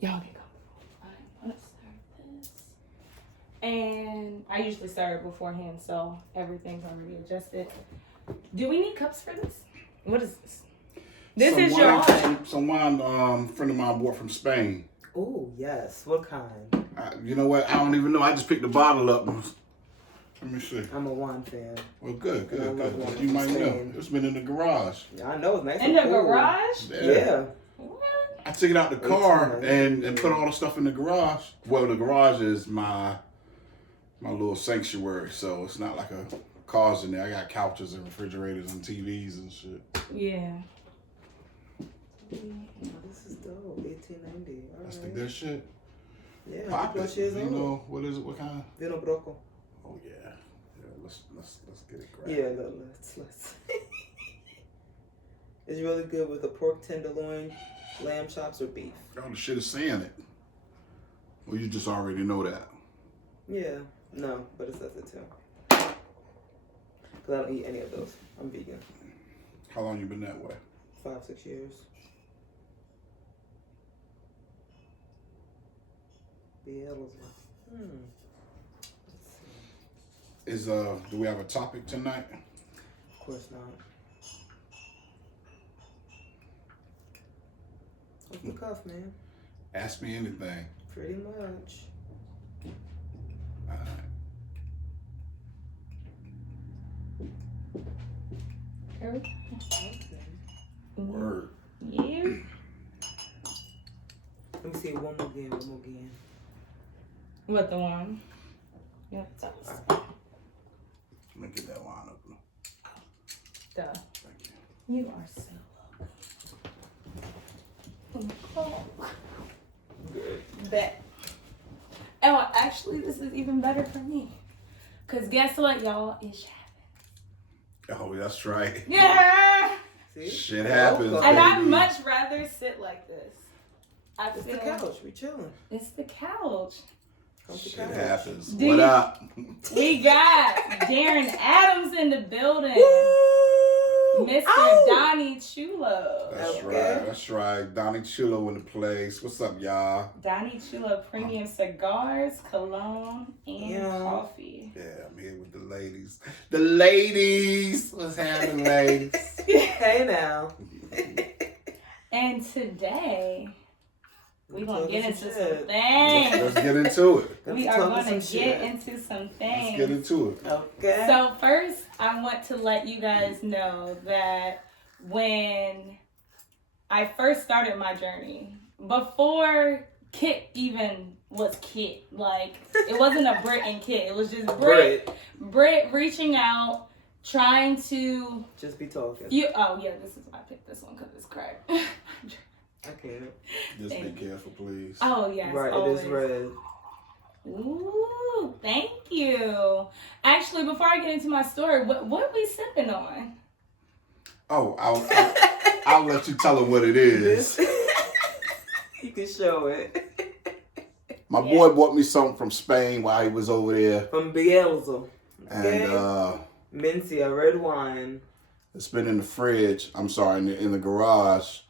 Y'all get comfortable. I'm gonna serve this. And I usually serve beforehand, so everything's already adjusted. Do we need cups for this? What is this? This is your wine. Some wine friend of mine bought from Spain. Oh, yes. What kind? You know what? I don't even know. I just picked the bottle up. Let me see. I'm a wine fan. Well, good. You might know. It's been in the garage. Yeah, I know. It's nice in the garage? Yeah. What? I took it out the car and put all the stuff in the garage. Well, the garage is my little sanctuary, so it's not like a car's in there. I got couches and refrigerators and TVs and shit. Yeah. Oh, this is dope. 1890. All That's right. the good shit. Yeah. Pop it. Years You old. know what is it? What kind? Vino Brocco. Oh yeah. Let's get it correct. Yeah, let's. It's really good with the pork tenderloin, lamb chops, or beef. All the shit is saying it. Well, you just already know that. Yeah. No, but it says it too. Because I don't eat any of those. I'm vegan. How long you been that way? 5-6 years. Let's see. Do we have a topic tonight? Of course not. Off the cuff, man. Ask me anything. Pretty much. All right. Okay. Word. Yeah. Let me see one more again. What, the one? Yeah, Let me get that wine up. Duh. Thank you. You are so welcome. Good. Bet. And well, actually, this is even better for me. Because guess what, y'all? It's happening. Oh, that's right. Yeah! See? Shit happens. And And I'd baby. much rather sit like this. It's the couch. We chilling. It's the couch. Shit happens. Do What you- up? We got Darin Adams in the building. Woo! Mr. Ow! Donnie Chulo. That's right. Donnie Chulo in the place. What's up, y'all? Donnie Chulo premium cigars, cologne, and coffee. Yeah, I'm here with the ladies. The ladies! What's happening, ladies? Hey now. And today, we're going to get into some shit. things. Let's get into it. We are going to get into some Let's things. get into it. Okay. So first, I want to let you guys know that when I first started my journey, before Kit even was Kit, like it wasn't a Brit and Kit, it was just Brit reaching out, trying to just be talking. Oh yeah, this is why I picked this one because it's cracked. I can't. Just Thank be careful, please. Oh yes, Right, always. it is red. Ooh, thank you. Actually, before I get into my story, what are we sipping on? Oh, I'll let you tell them what it is. You can show it. My boy bought me something from Spain while he was over there. From Bielsa. Okay. And Mencia red wine. it's been in the fridge. I'm sorry, in the garage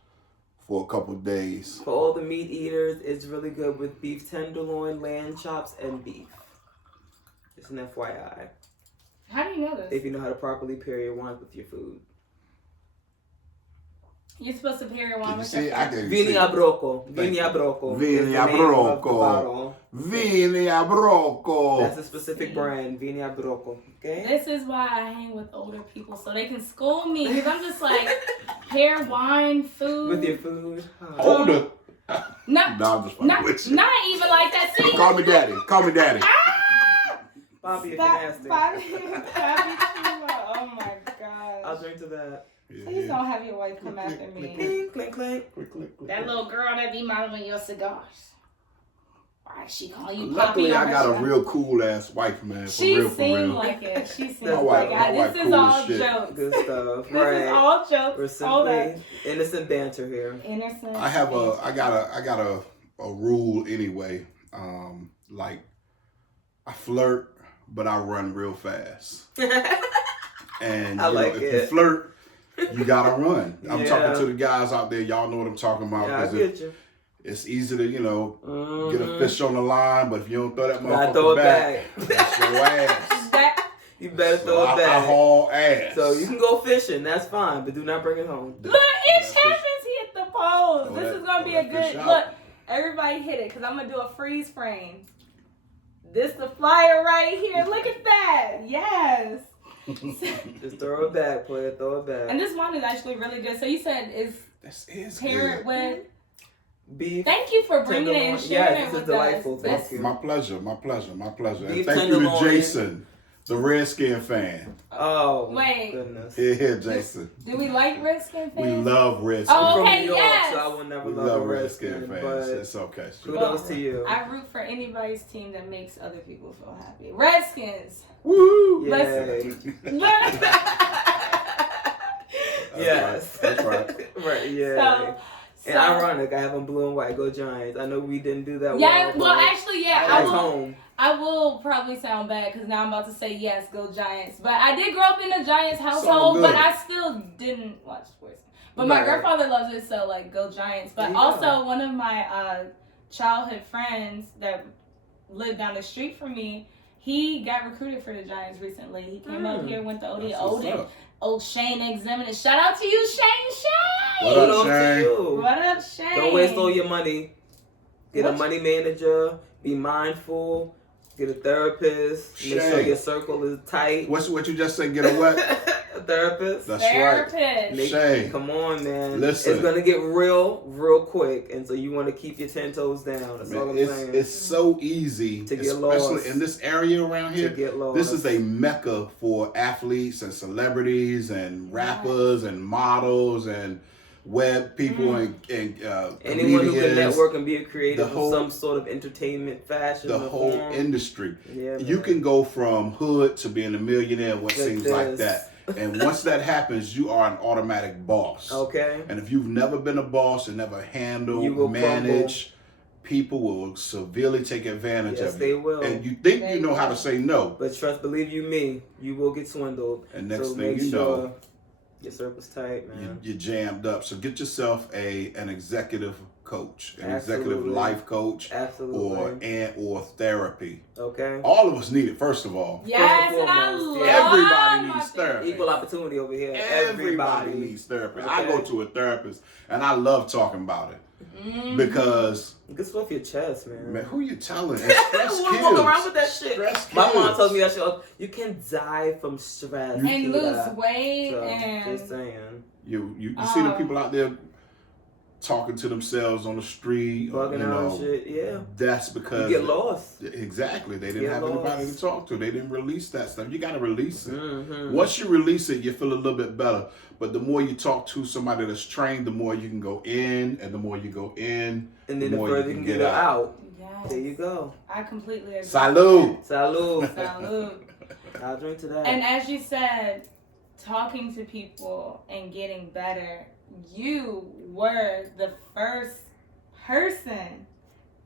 for a couple of days. For all the meat eaters, it's really good with beef tenderloin, lamb chops, and beef. Just an FYI. How do you know this? If you know how to properly pair your wines with your food. You're supposed to pair your wine Can you with see? your I food. can Vini see. Abrocco. Vini Abrocco. Vini is the name of the Abrocco. bottle. Vini Abrocco. That's a specific brand. Vini Abrocco. Okay? This is why I hang with older people so they can school me. Because I'm just like, pair wine, food. With your food. Older. No, I'm just fucking with you. not even like that. See? Call me daddy. Call me daddy. Bobby, if you're Stop, nasty. Bobby, oh my gosh. I'll drink to that. Please don't have your wife come after me. Clink, clink, clink. Quick. That little girl that be modeling your cigars. Why she call you Poppy? Luckily, I on got her a show? real cool ass wife, man. For She real, for seemed real. like it. She seemed My like wife- my wife this is cool as all shit. jokes. Good stuff. This Right. is all jokes. We're Hold up. simply innocent banter here. Innocent. I got a rule anyway. Like I flirt, but I run real fast. And I like if it. you flirt, you gotta run. I'm Yeah. talking to the guys out there. Y'all know what I'm talking about. Yeah, I 'cause get you. It's easy to, get a fish on the line, but if you don't throw that Gotta throw motherfucker it back, back. that's your ass. You better So throw it back. I haul ass. So you can go fishing, that's fine, but do not bring it home. Look, Ish happens. He hit the pose. This is gonna be a good look. Everybody hit it, cause I'm gonna do a freeze frame. This the flyer right here. Look at that. Yes. Just throw it back, player. Throw it back. And this one is actually really good. So you said This is paired good. with beef. Thank you for bringing it and sharing Yes, it this is with delightful. us. Thank you. My pleasure. And Beef thank you to tenderloin. Jason, the Redskin fan. Oh, Wait. goodness. Here, Jason. Do we like Redskin fans? We love Redskin. Oh, From okay, New York, yes. so I will never We love love a Redskin Redskin, fans. but It's okay. kudos to you. I root for anybody's team that makes other people feel happy. Redskins. Woo! Yay. Yes. That's right. Right, yeah. So, And ironic, I have them blue and white. Go Giants. I know we didn't do that yeah, well. well, actually, yeah, I like home. I will probably sound bad because now I'm about to say yes, go Giants. But I did grow up in a Giants household, good. but I still didn't watch sports. But my Right. grandfather loves it, so like go Giants. But There you also go. one of my childhood friends that lived down the street from me, he got recruited for the Giants recently. He came up here, went to Odin. Old Shane examining. Shout out to you, Shane. What up, Kudos to Shane? you. What up, Shane? Don't waste all your money. Get a What? money manager. Be mindful. Get a therapist. Make sure Shane. your circle is tight. What you just said? Get a what? A therapist. That's right. Therapist. Shane. Come on, man. Listen. It's gonna get real quick, and so you want to keep your 10 toes down. That's all I'm saying. It's so easy To get especially lost. in this area around here. To get lost. This is a mecca for athletes and celebrities and rappers and models and web people and anyone who can comedians. network and be a creative whole- in some sort of entertainment fashion. The or whole form. industry. Yeah, You man. can go from hood to being a millionaire in what Like seems like this. that. And once that happens, you are an automatic boss. Okay. And if you've never been a boss and never You handled, will managed, people will severely take advantage Yes, of they you. will. And you think They you know how will. to say no. But trust, believe you me, you will get swindled. And next so thing make you sure know, your circle's tight, man. you're jammed up. So get yourself an executive coach, an executive Absolutely. life coach, Absolutely. or therapy. Okay. All of us need it, first of all. Yes, First and and I foremost, love yeah. Everybody my needs therapy. Equal opportunity over here. Everybody needs therapy. I Okay. go to a therapist and I love talking about it Mhm. because Get stuff off your chest, man. man, who you telling? And stress Who kills. walk around with that shit? Stress My mom kills. tells me that shit. You can die from stress. And lose Yeah. weight So, and just saying. You see the people out there talking to themselves on the street, or, Bugging out and shit. Yeah. That's You because get lost. Exactly, they didn't Get have anybody lost. to talk to. They didn't release that stuff. You got to release it. Mm-hmm. Once you release it, you feel a little bit better. But the more you talk to somebody that's trained, the more you can go in, and the more you go in, And then the more further you can get it out. yes. There you go. I completely agree. Salud. Salud. Salud. I'll drink to that. And as you said, talking to people and getting better, you were the first person.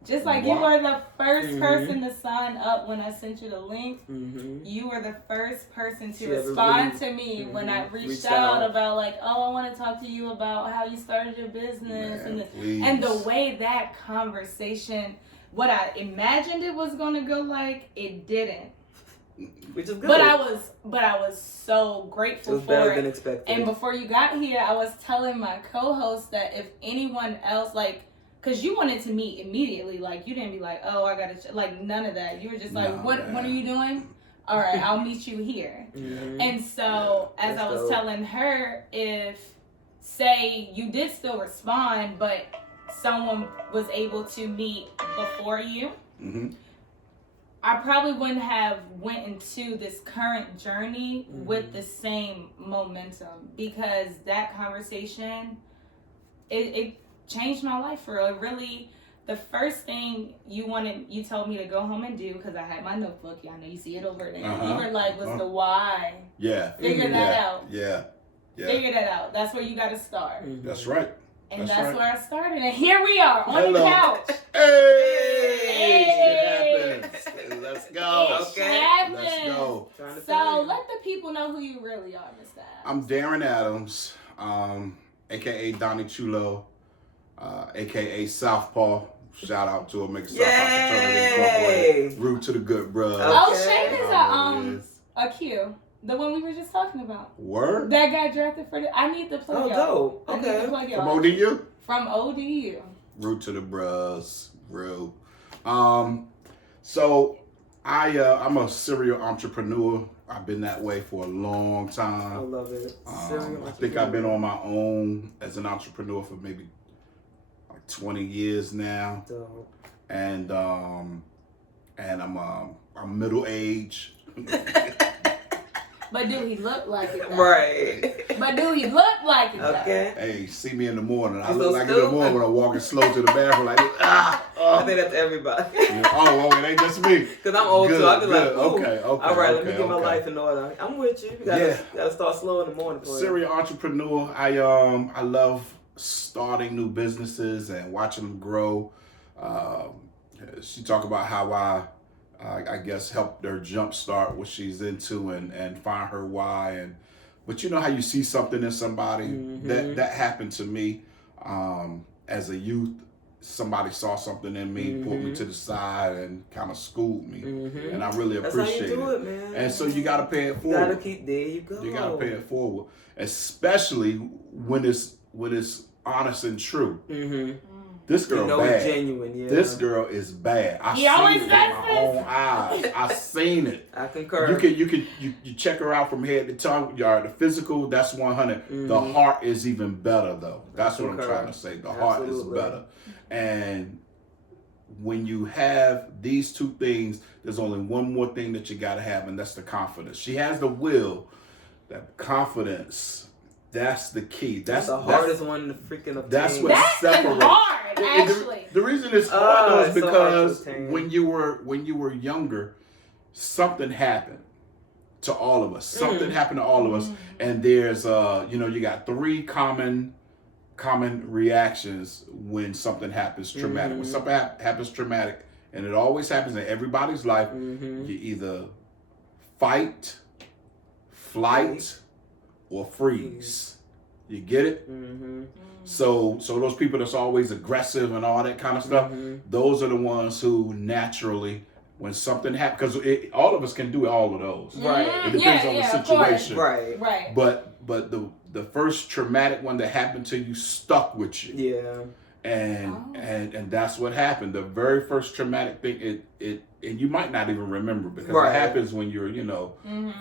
Just like you Wow. were the 1st Mhm. person to sign up when I sent you the link. Mm-hmm. You were the first person to She ever respond really- to me when I reached reached out out. about like, oh, I want to talk to you about how you started your business Man, please. and the way that conversation, what I imagined it was gonna go like, it didn't. Which is good. But I was so it grateful was for better it. than expected. And before you got here, I was telling my co-host that if anyone else, like, because you wanted to meet immediately, like, you didn't be like, oh, I gotta, like, none of that. You were just like, No, what man. are you doing? All right, I'll meet you here. Mhm. And so, as That's I was dope. telling her, if, say, you did still respond, but someone was able to meet before you, hmm I probably wouldn't have went into this current journey Mhm. with the same momentum, because that conversation, it changed my life for real. It really, the first thing you told me to go home and do, because I had my notebook, I know you see it over there. Uh-huh. You were like, was Uh-huh. the why. Yeah. Figure that out. Yeah. Yeah. Figure that out. That's where you got to start. Mhm. That's right. And That's that's right. where I started. And here we are on the Hello. couch. Hey! Hey! It happens. Let's go. It Okay. happens. Let's go. Trying to So tell you. let the people know who you really are, Mr. Adams. I'm Darin Adams, aka Donnie Chulo. aka Southpaw. Shout out to him, make a Yay! Southpaw fraternity. Root to the good, bro. Oh, Okay. Shane is a Q. The one we were just talking about. Word? That got drafted for the. I need to plug y'all. dope. I need to plug y'all. From ODU? From ODU. Root to the bros. Real. So I'm a serial entrepreneur. I've been that way for a long I time. love it. I think I've been on my own as an entrepreneur for maybe like 20 years now. Dope. And I'm middle aged. But do he look like it? Though? Right. But do he look like it? Though? Okay. Hey, see me in the morning. I You look so like in the morning when I'm walking slow to the bathroom like this. I think that's everybody. Oh, it ain't just me. Because I'm old too. I be like, ooh. Okay. All right, let me get my okay. life in order. I'm with you. You gotta start slow in the morning. For Serial entrepreneur. I love starting new businesses and watching them grow. She talked about how I guess helped her jumpstart what she's into and find her why. But you know how you see something in somebody? Mm-hmm. That happened to me as a youth. Somebody saw something in me, pulled me to the side, and kind of schooled me, and I really appreciate That's how you do it, man. And so you got to pay it You forward. gotta keep there. You go. You got to pay it forward, especially when it's honest and true. Mm-hmm. This girl You know bad. it's genuine. Yeah. This girl is bad. I He seen always it with does my this. own eyes. I seen it. I concur. You check her out from head to toe. The physical, that's 100. The heart is even better though. That's what I'm trying to say. The heart is better. And when you have these two things, there's only one more thing that you got to have, and that's the confidence. She has the will. That confidence, that's the key. That's the hardest one to freaking obtain. That's what That separates. is hard, actually. The reason it's hard though is it's so hard to because obtain. when you were younger, something happened to all of us. Something happened to all of us, and there's you got three common reactions when something happens traumatic. When something happens traumatic, and it always happens in everybody's life, you either fight, flight, or freeze. You get it? So those people that's always aggressive and all that kind of stuff, those are the ones who naturally, when something happens, because all of us can do all of those. Right. It depends on the situation. Right. But the first traumatic one that happened to you stuck with you. Yeah. And that's what happened. The very first traumatic thing, and you might not even remember because it happens when you're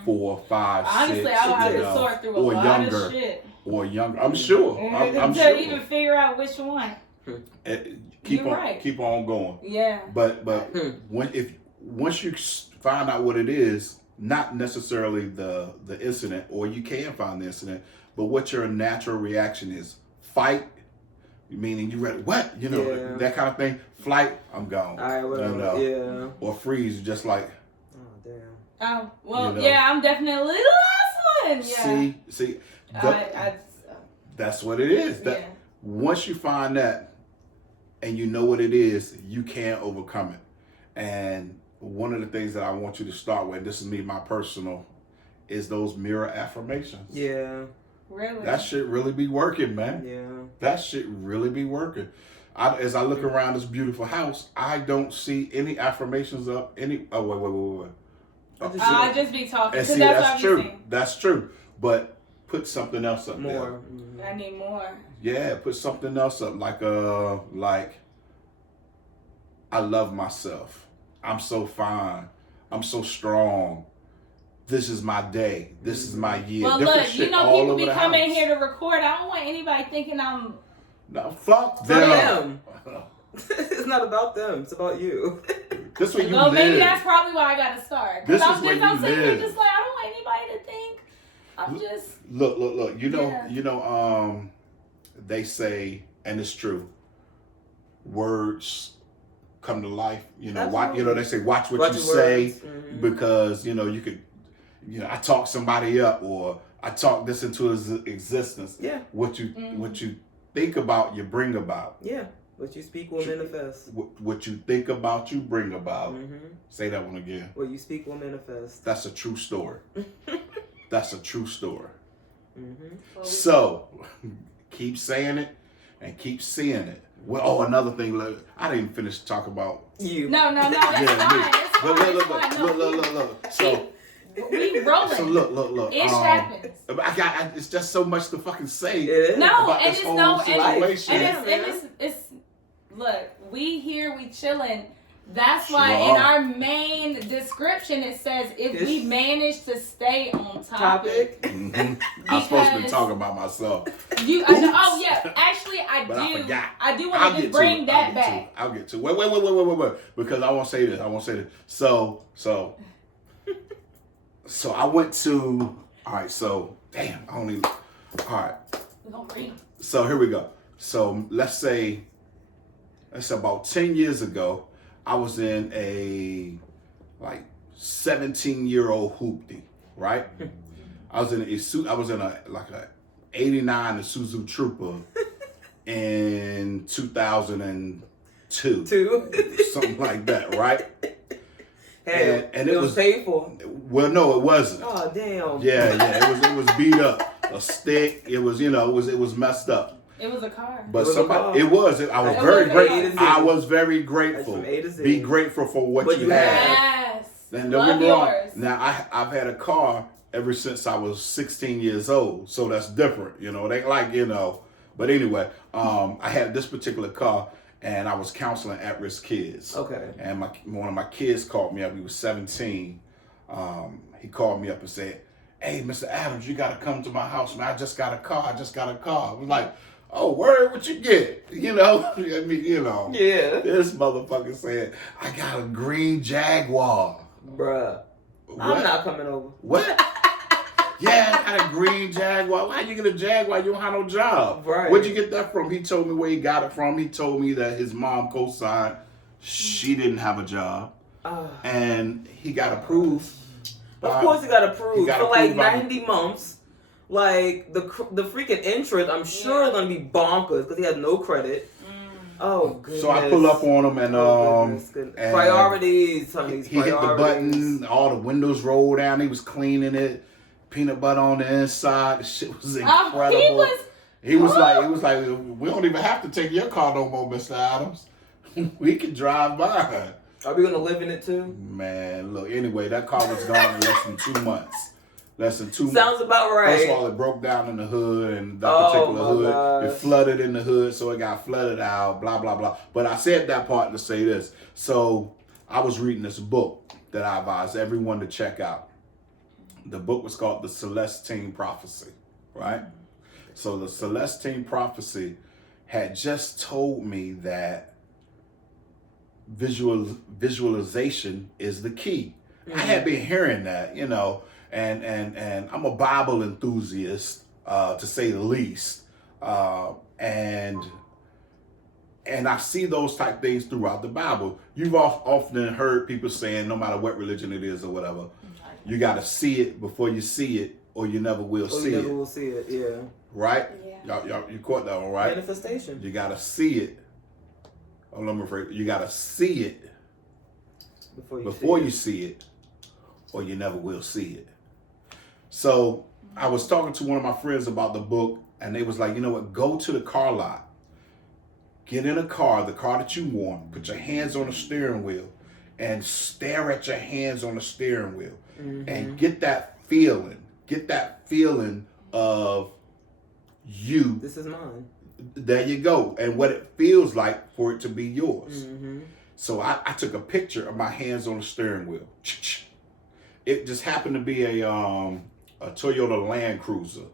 4, 5, 6, Honestly, I would have to sort through a or lot younger, of shit. or younger. I'm sure. I'm to sure. even figure out which one. Keep on going. Yeah. But once you find out what it is, not necessarily the incident, or you can find the incident, but what your natural reaction is: fight, meaning you ready, what that kind of thing. Flight, I'm gone. All right, whatever. Yeah. Or freeze, just like. Oh damn. Oh well, yeah, I'm definitely the last one. Yeah. See, that's what it is. Once you find that, and you know what it is, you can overcome it. And one of the things that I want you to start with, this is my personal, is those mirror affirmations. Yeah. Really? That shit really be working, man. Yeah. That shit really be working. As I look around this beautiful house, I don't see any affirmations up. Wait. I just be talking. And see, that's true. That's true. But put something else up more. There. I need more. Yeah, put something else up. Like I love myself. I'm so fine. I'm so strong. This is my day. This is my year. Well, different look, shit people all be over the coming house. here to record. I don't want anybody thinking I'm. No, fuck For them. It's not about them. It's about you. This where you Well, live. maybe that's probably why I gotta start. This Because is where I'm you sitting here live. just like, I don't want anybody to think I'm just. Look. They say, and it's true. Words come to life. They say watch what you say because you could. I talk somebody up, or I talk this into existence. Yeah. What you think about, you bring about. Yeah. What you speak will manifest. What you think about, you bring about. Say that one again. What you speak will manifest. That's a true story. That's a true story. So, keep saying it and keep seeing it. Well, another thing. Look, I didn't finish talking about You. No, that's fine. It's But fine. look. So We rolling. So look. It happens. It's just so much to fucking say. It is. No, about and this it's whole no, situation. and it's look, we here, we chilling. That's why Sure. in our main description it says if we manage to stay on topic. Mm-hmm. I'm supposed to be talking about myself. Oh yeah, actually I But do. I forgot. I do want to just bring that back. I'll get to it. Wait. Because I won't say this. So I went to. All right. So damn. I don't even. All right. We're gonna read. So here we go. So let's say that's about 10 years ago. I was in a like 17-year-old hoopty, right? I was in a like a 89 Isuzu Trooper in 2002. Something like that, right? Hey, and it was paid for. Well, no, it wasn't. Oh damn. Yeah, it was beat up. A stick. It was, it was messed up. It was a car. But It was somebody, a it was. I was It very was grateful. A to Z. I was very grateful. That's from A to Z. Be grateful for what you had. Yes. And don't Love get me wrong. yours. Now I've had a car ever since I was 16 years old, so that's different. It ain't like But anyway, I had this particular car, and I was counseling at-risk kids. Okay. And one of my kids called me up. He was 17. He called me up and said, "Hey, Mr. Adams, you got to come to my house, man. I just got a car. I was like, "Oh, word, what you get?" I mean, Yeah. This motherfucker said, "I got a green Jaguar." Bruh. What? I'm not coming over. What? Yeah, I got a green Jaguar. Why you get a Jaguar? You don't have no job. Right. Where'd you get that from? He told me where he got it from. He told me that his mom co-signed. She didn't have a job. And he got approved. Of course he got approved got for like approved by 90 months. Like the freaking interest, I'm sure is gonna be bonkers because he had no credit. Oh goodness. So I pull up on him and and priorities, honey. He hit the button, all the windows rolled down. He was cleaning it, peanut butter on the inside. The shit was incredible. He was like, we don't even have to take your car no more, Mr. Adams. We can drive by. Are we gonna live in it too? Man, look. Anyway, that car was gone in less than 2 months. Sounds about right. First of all, it broke down in the hood, and that particular hood, gosh. it flooded in the hood, so it got flooded out, blah, blah, blah. But I said that part to say this. So I was reading this book that I advise everyone to check out. The book was called The Celestine Prophecy, right? So the Celestine Prophecy had just told me that visualization is the key. I had been hearing that, and I'm a Bible enthusiast, to say the least. And I see those type things throughout the Bible. You've often heard people saying, no matter what religion it is or whatever, you got to see it before you see it, or you never will see it. You never will see it, yeah. Right? Yeah. Y'all, you caught that one, right? Manifestation. You got to see it. Oh, I'm afraid. You got to see it before you see it, or you never will see it. So I was talking to one of my friends about the book, and they was like, you know what? Go to the car lot. Get in a car, the car that you want. Put your hands on the steering wheel and stare at your hands on the steering wheel. And get that feeling. Get that feeling of you. This is mine. There you go. And what it feels like for it to be yours. So I took a picture of my hands on the steering wheel. It just happened to be a Toyota Land Cruiser.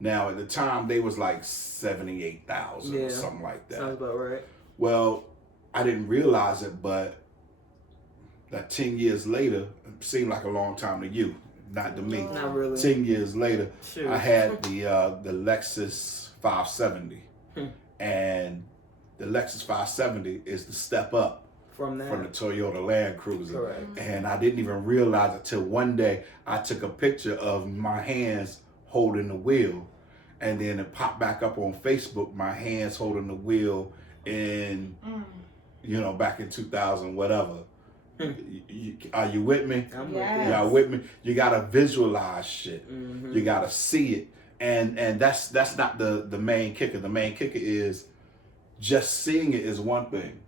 Now at the time they was like 78,000 or something like that. Sounds about right. Well, I didn't realize it, but that 10 years later, it seemed like a long time to you, not to me. Not really. 10 years later, Sure. I had the Lexus 570, and the Lexus 570 is the step up from the Toyota Land Cruiser. Correct. And I didn't even realize it till one day I took a picture of my hands holding the wheel, and then it popped back up on Facebook, my hands holding the wheel in, back in 2000, whatever. Are you with me? I'm Yes. Y'all with me? You gotta visualize shit. You gotta see it, and that's not the main kicker. The main kicker is just seeing it is one thing.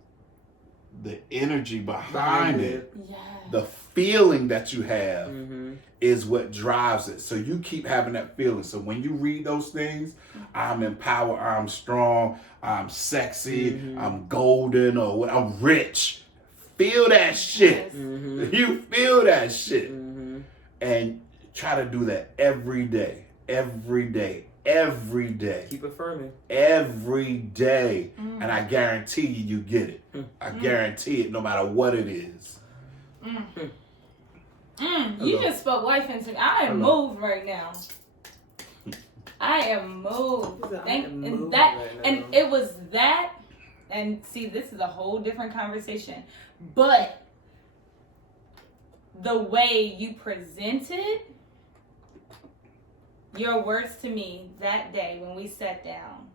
The energy behind it, Yeah. the feeling that you have Mm-hmm. is what drives it. So you keep having that feeling. So when you read those things, I'm empowered, I'm strong, I'm sexy, I'm golden, or I'm rich. Feel that shit. Mm-hmm. You feel that shit. Mm-hmm. And try to do that every day. Every day. Every day. Keep affirming. Every day. And I guarantee you get it. I guarantee it no matter what it is. You just spoke life into me. I am moved right now. I am moved. And it was that, and see, this is a whole different conversation. But the way you presented your words to me that day when we sat down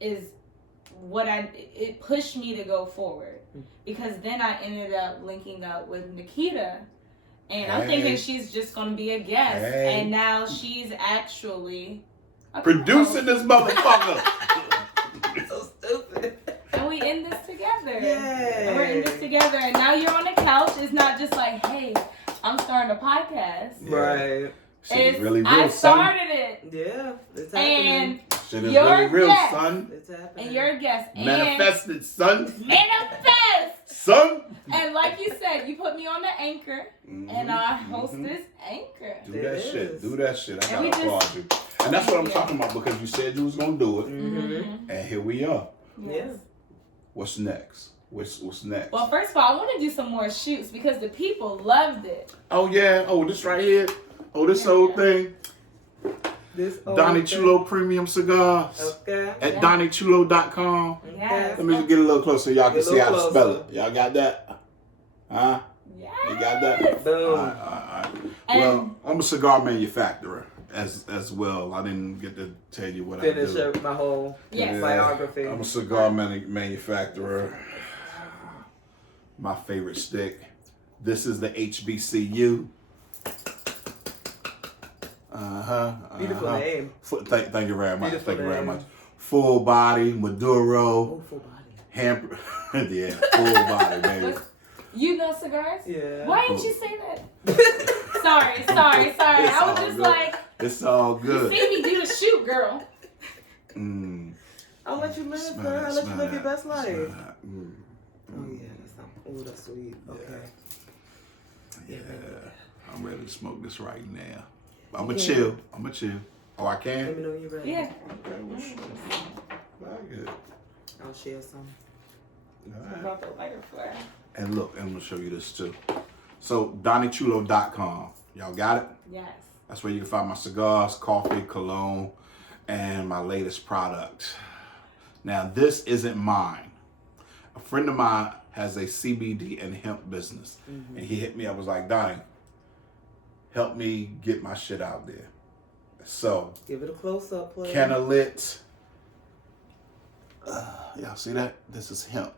is what it pushed me to go forward. Because then I ended up linking up with Nikita. And I'm thinking she's just going to be a guest. Hey. And now she's actually a Producing this motherfucker. So stupid. And we end this together. Yay. And we're in this together. And now you're on the couch. It's not just like, hey, I'm starting a podcast. Yeah. Right. Shit is really real, I son. started it. Yeah. It's happening. And Shit is you're really a real, guest. son. It's happening. And you're a guest. Manifested, son. And manifest. Son. And like you said, you put me on the anchor. And I host this anchor. Do that It shit. is. Do that shit. I And we gotta applaud you. And that's what I'm Yeah. talking about because you said you was gonna do it. Mm-hmm. And here we are. Yeah. What's next? What's next? Well, first of all, I want to do some more shoots because the people loved it. Oh yeah. Oh, this right here. Oh, this old thing. This Donnie Chulo Premium Cigars. Okay. At DonnieChulo.com. Yes. Let me just get a little closer so y'all can Get a see how to little spell closer. it. Y'all got that? Huh? Yes. You got that? Boom. All right. And- Well, I'm a cigar manufacturer as well. I didn't get to tell you what Finish I do. up my whole Yes. biography. I'm a cigar manufacturer. My favorite stick. This is the HBCU. Beautiful name. Thank you very much. Beautiful Thank you very name. much. Full body, Maduro, Oh, full body. hamper. Yeah, full body, baby. You know cigars? Yeah. Why didn't you say that? Sorry. It's I was all just good. like, It's all you good. see me do the shoot, girl. I'll let you live, Smell sir. that, I'll let you smell live your that, best life. smell that. Oh, yeah. That's sweet. Okay. Yeah, I'm ready to smoke this right now. I'm gonna chill. Oh, I Let me can? know when you're ready. Yeah. Okay, well, shit. Like it. I'll share some. All right. About the lighter flare. And look, I'm gonna show you this too. So, DonnieChulo.com. Y'all got it? Yes. That's where you can find my cigars, coffee, cologne, and my latest product. Now, this isn't mine. A friend of mine has a CBD and hemp business. And he hit me up, was like, Donnie, help me get my shit out there. So, Give it a close up, please. Canalit. Y'all see that? This is hemp.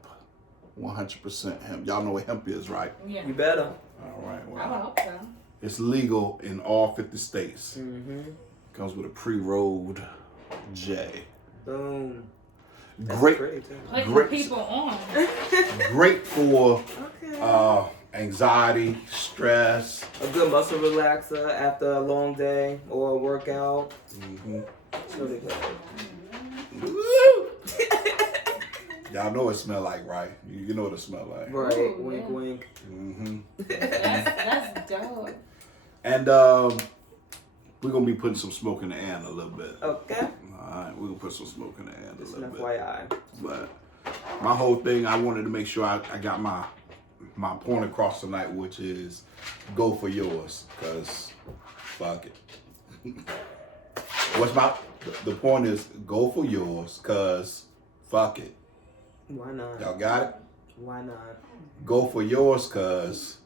100% hemp. Y'all know what hemp is, right? Yeah. You better. All right. I would Well, hope so. it's legal in all 50 states. Mm-hmm. Comes with a pre-rolled J. Boom. That's Great, pretty, too. Putting Great. people on. great for Okay. anxiety, stress. A good muscle relaxer after a long day or a workout. Mm-hmm. It's really good. Y'all know what it smell like, right? You know what it smell like. Right. Ooh, Wink, yeah. wink. Mm-hmm. That's dope. And we're gonna be putting some smoke in the air in a little bit. Okay. All right, we're gonna put some smoke in the air in a Just little an bit. FYI. But my whole thing, I wanted to make sure I got my point across tonight, which is go for yours, cause fuck it. The point is go for yours, cause fuck it. Why not? Y'all got it? Why not? Go for yours, cause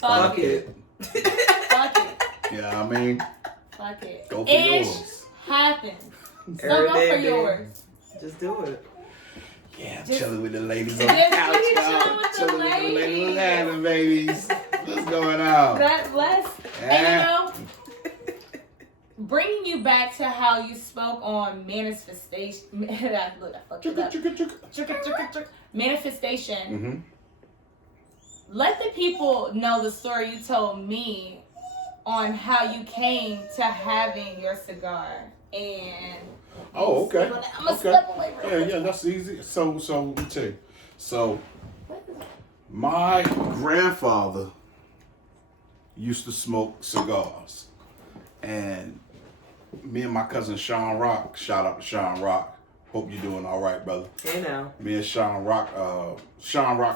Fuck it. Fuck it. you know what I mean? Fuck it. Go for Ish yours. happens. So Every go day, for baby. yours. Just do it. Yeah, I'm Just- chilling with the ladies on the Just couch, be y'all. chilling with the Chilling with the ladies. ladies. What's happening, babies? What's going on? That less. Yeah. And you know, bringing you back to how you spoke on manifestation. Manifestation. Mm-hmm. Let the people know the story you told me on how you came to having your cigar. And Oh, okay. I'm gonna step away real quick. Yeah, that's easy. So let me tell you. So my grandfather used to smoke cigars, and me and my cousin Sean Rock, shout out to Sean Rock. Hope you're doing all right, brother. Hey now. Me and Sean Rock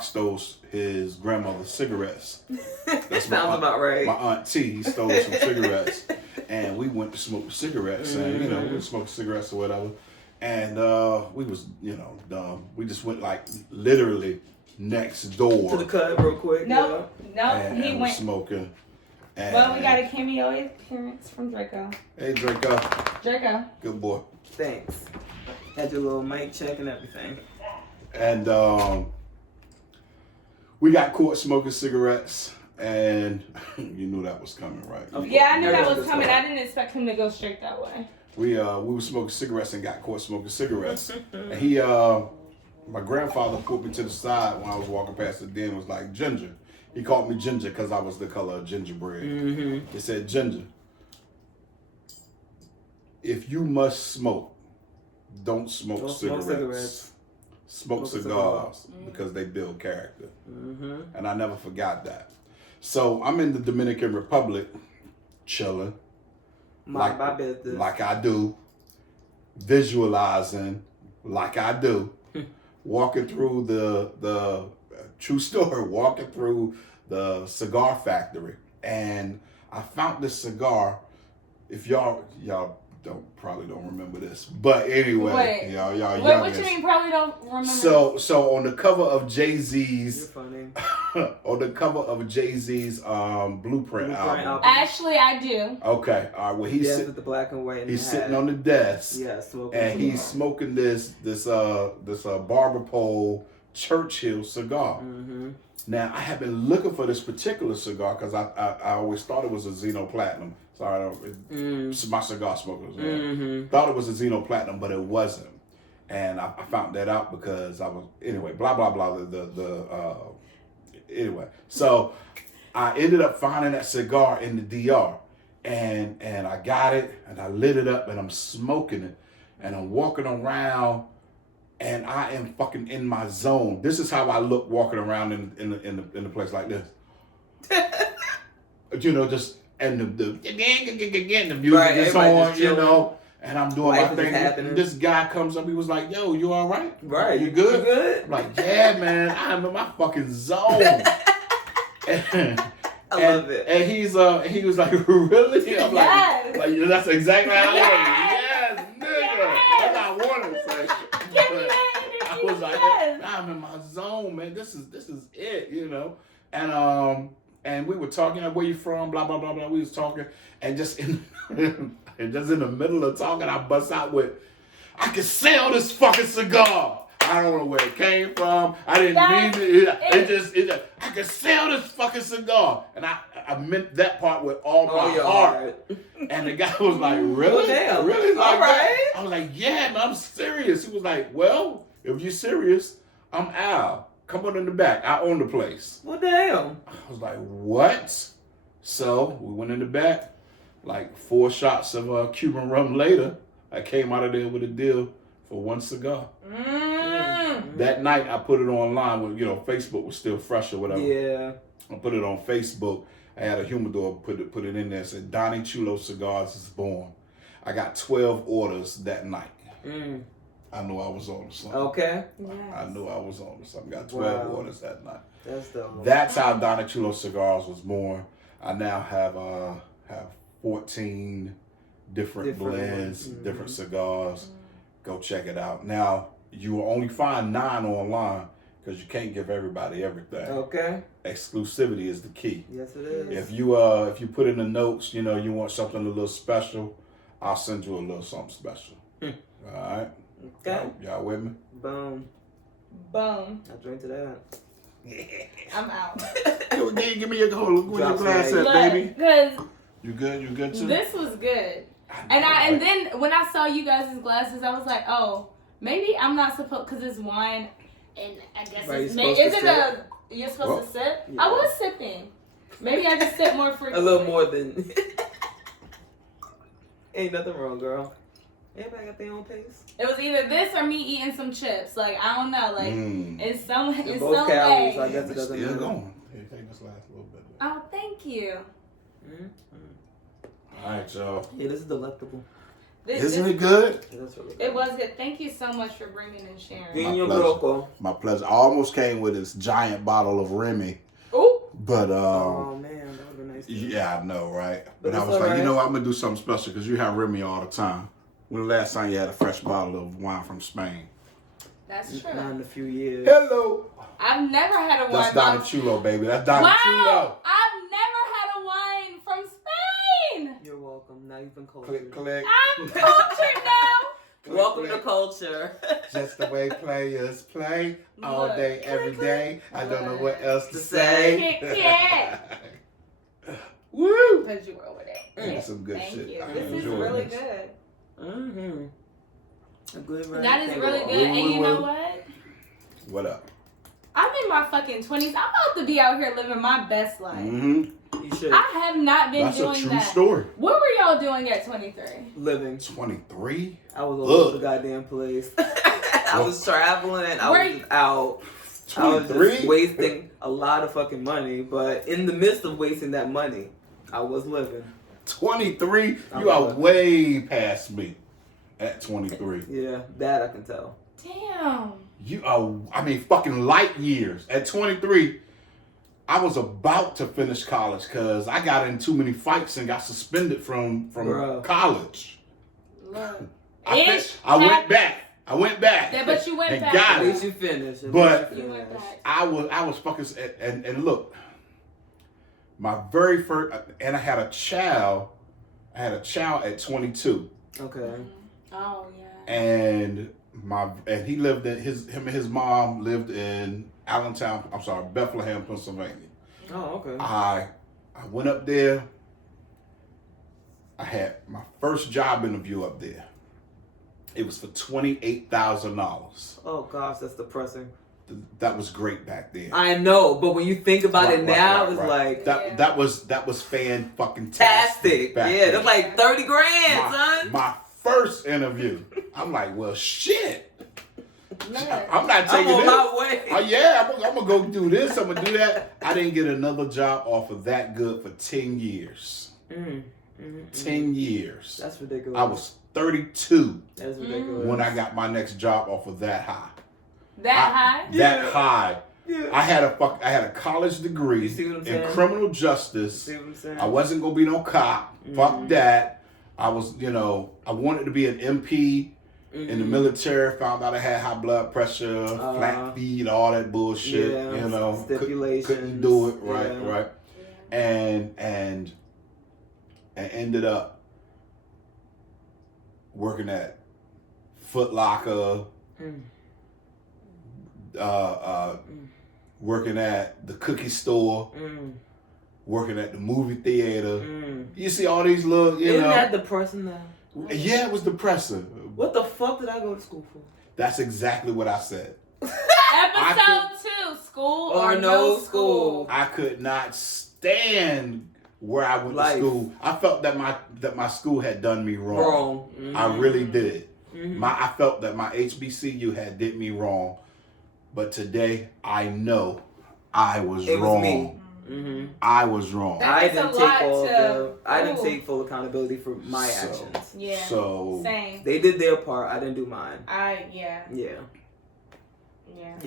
stole his grandmother's cigarettes. That sounds about right. My aunt T, he stole some cigarettes, and we went to smoke cigarettes, and we smoked cigarettes or whatever, and we was dumb. We just went like literally next door to the cut real quick. No, and he went smoking. And, well, we got a cameo appearance from Draco. Hey Draco. Good boy. Thanks. Had your little mic check and everything. And we got caught smoking cigarettes, and you knew that was coming, right? Yeah, I knew that was coming. I didn't expect him to go straight that way. We were smoking cigarettes and got caught smoking cigarettes. And he, my grandfather put me to the side when I was walking past the den, was like, Ginger. He called me Ginger because I was the color of gingerbread. Mm-hmm. He said, Ginger, if you must smoke, don't smoke cigarettes. Smoke cigars because they build character. Mm-hmm. And I never forgot that. So I'm in the Dominican Republic, chilling. My business. Like I do. Visualizing like I do. Walking through the true story, walking through the cigar factory. And I found this cigar. If y'all probably don't remember this, but anyway, y'all young. What you mean probably don't remember? So on the cover of Jay-Z's, You're funny. on the cover of Jay-Z's Blueprint album. Actually, I do. Okay, all right. Well, he's with the black and white. He's sitting on the desk. Yeah, smoking. And he's smoking this barber pole Churchill cigar. Mm-hmm. Now I have been looking for this particular cigar because I always thought it was a Xeno Platinum. Sorry, my cigar smokers. Thought it was a Xeno Platinum, but it wasn't. And I found that out because I was anyway. Blah blah blah. Anyway, so I ended up finding that cigar in the DR, and I got it and I lit it up and I'm smoking it and I'm walking around and I am fucking in my zone. This is how I look walking around in the place like this. Just. And the music right, is on, and I'm doing Life my thing. And this guy comes up, he was like, yo, you all right? Right. You good? You good? I'm like, yeah, man, I'm in my fucking zone. I love it. And he was like, really? I'm Yes. like, that's exactly how I was. Yes, nigga. That's how I wanted to say. I was like, I'm in my zone, man. This is it, And we were talking, like, where you from, blah, blah, blah, blah. We was talking, and just in the middle of talking, I bust out with, I can sell this fucking cigar. I don't know where it came from. I didn't mean it. It just, I can sell this fucking cigar. And I meant that part with all my heart. And the guy was like, really? Damn. Really? Like, all right. I was like, yeah, man, I'm serious. He was like, well, if you're serious, I'm Al. Come on in the back. I own the place. Well, damn. I was like, what? So we went in the back. Like 4 shots of Cuban rum later, I came out of there with a deal for 1 cigar. That night, I put it online when Facebook was still fresh or whatever. Yeah. I put it on Facebook. I had a humidor put it in there. Said Donnie Chulo Cigars is born. I got 12 orders that night. I knew I was on to something. Okay. Yes. I knew I was on to something. Got 12 orders that night. That's dope. That's how Donnie Chulo Cigars was born. I now have 14 different blends, different cigars. Go check it out. Now, you will only find 9 online because you can't give everybody everything. Okay. Exclusivity is the key. Yes, it is. If you put in the notes, you want something a little special, I'll send you a little something special. All right? Okay. Y'all with me? Boom. Boom. I drink to that. I'm out. Give me your glass set, baby. Because You good? You good too? this was good. And then when I saw you guys' glasses, I was like, oh, maybe I'm not supposed, because it's wine, and I guess you're supposed to sip? Yeah. I was sipping. Maybe I just sip more frequently. A little more than. Ain't nothing wrong, girl. Everybody got their own pace. It was either this or me eating some chips. Like, I don't know. Like, in some both calories, way. I guess it doesn't matter. Still going. Hey, take this last little bit. Oh, thank you. All right, y'all. Yeah, this is delectable. Isn't it good? Yeah, that's really good. It was good. Thank you so much for bringing and sharing. My pleasure. I almost came with this giant bottle of Remy. Ooh. But, oh, man. That would have been nice. Yeah, I know, right? But I was like, you know what? I'm going to do something special because you have Remy all the time. When the last time you had a fresh bottle of wine from Spain? That's true. Not in a few years. Hello. I've never had a wine. That's Don Chulo, baby. That's Don Chulo. Wow. I've never had a wine from Spain. You're welcome. Now you've been cultured. Click. I'm cultured now. Welcome to culture. Just the way players play all day, every day. I don't know what else to say. Woo! Because you were over there. That's some good Thank shit. you. I This is enjoy really this. good. A good ride. That is really good. And you know what? What up? I'm in my fucking 20s. I'm about to be out here living my best life. You should. I have not been That's doing a true that. story. What were y'all doing at 23? Living. 23? I was all over the goddamn place. I was traveling. I was out. 23? I was just wasting a lot of fucking money. But in the midst of wasting that money, I was living. 23? You are way past me at 23. Yeah, that I can tell. Damn. You are, fucking light years. At 23, I was about to finish college because I got in too many fights and got suspended from college. Look. I went back. Yeah, but you went back. Got At it. least you finished. But you went back. I was fucking, and look, my very first, and I had a child at 22. Okay. Oh yeah. And he lived in him and his mom lived in Bethlehem, Pennsylvania. Oh, okay. I went up there. I had my first job interview up there. It was for $28,000. Oh gosh, that's depressing. That was great back then. I know, but when you think about it now, it's like that was fan fucking tastic. Yeah, that's like 30 grand, son. My first interview, I'm like, well, shit. Man. I'm not taking I'm on this. my way. I'm gonna go do this. I'm gonna do that. I didn't get another job offer that good for 10 years. 10 years. That's ridiculous. I was 32 That's ridiculous. when I got my next job offer that high. High? That high. Yeah. I had a college degree in criminal justice. See what I'm saying? I wasn't gonna be no cop. Fuck that. I was, I wanted to be an MP in the military. Found out I had high blood pressure, flat feet, all that bullshit. Stipulations. Couldn't do it. Right. And ended up working at Foot Locker. Working at the cookie store, working at the movie theater. You see all these little, Isn't that depressing though? Yeah, it was depressing. What the fuck did I go to school for? That's exactly what I said. Episode 2, school or no school. I could not stand where I went to school. I felt that my school had done me wrong. I really did. I felt that my HBCU had did me wrong. But today, I know I was wrong. Me. I was wrong. I didn't take full accountability for my actions. Yeah. So same. They did their part. I didn't do mine. Yeah. Yeah.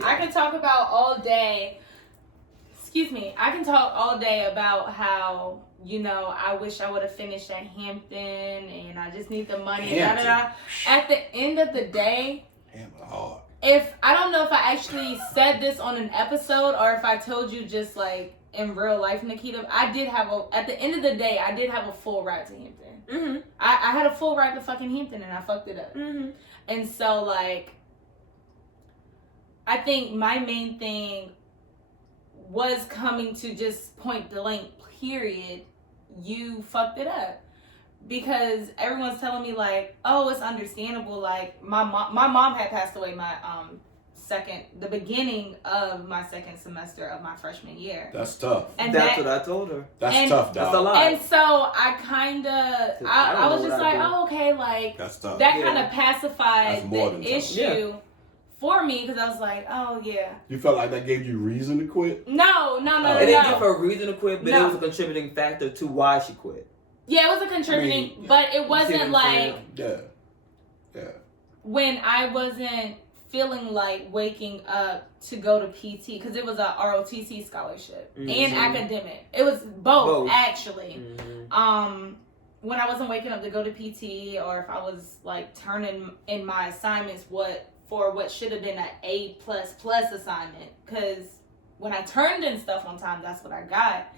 I can talk about all day. Excuse me. I can talk all day about how I wish I would have finished at Hampton, and I just need the money. At the end of the day, Hampton hard. I don't know if I actually said this on an episode or if I told you just like in real life, Nikita, at the end of the day, I did have a full ride to Hampton. I had a full ride to fucking Hampton and I fucked it up. And so like, I think my main thing was coming to just point blank, period, you fucked it up. because everyone's telling me like, oh, it's understandable. Like my mom had passed away the beginning of my second semester of my freshman year. That's tough. And that's what I told her. That's tough, dog. That's a lot. And so I kind of, I was just like, oh, okay, like, that's tough. That kind of pacified the issue yeah. for me, because I was like, oh, yeah. You felt like that gave you reason to quit? No. It didn't give her a reason to quit, but it was a contributing factor to why she quit. Yeah, it was a contributing, but it wasn't like, yeah. When I wasn't feeling like waking up to go to PT, because it was a ROTC scholarship and academic. It was both. Actually. When I wasn't waking up to go to PT, or if I was like turning in my assignments what should have been an A++ assignment, because when I turned in stuff on time, that's what I got.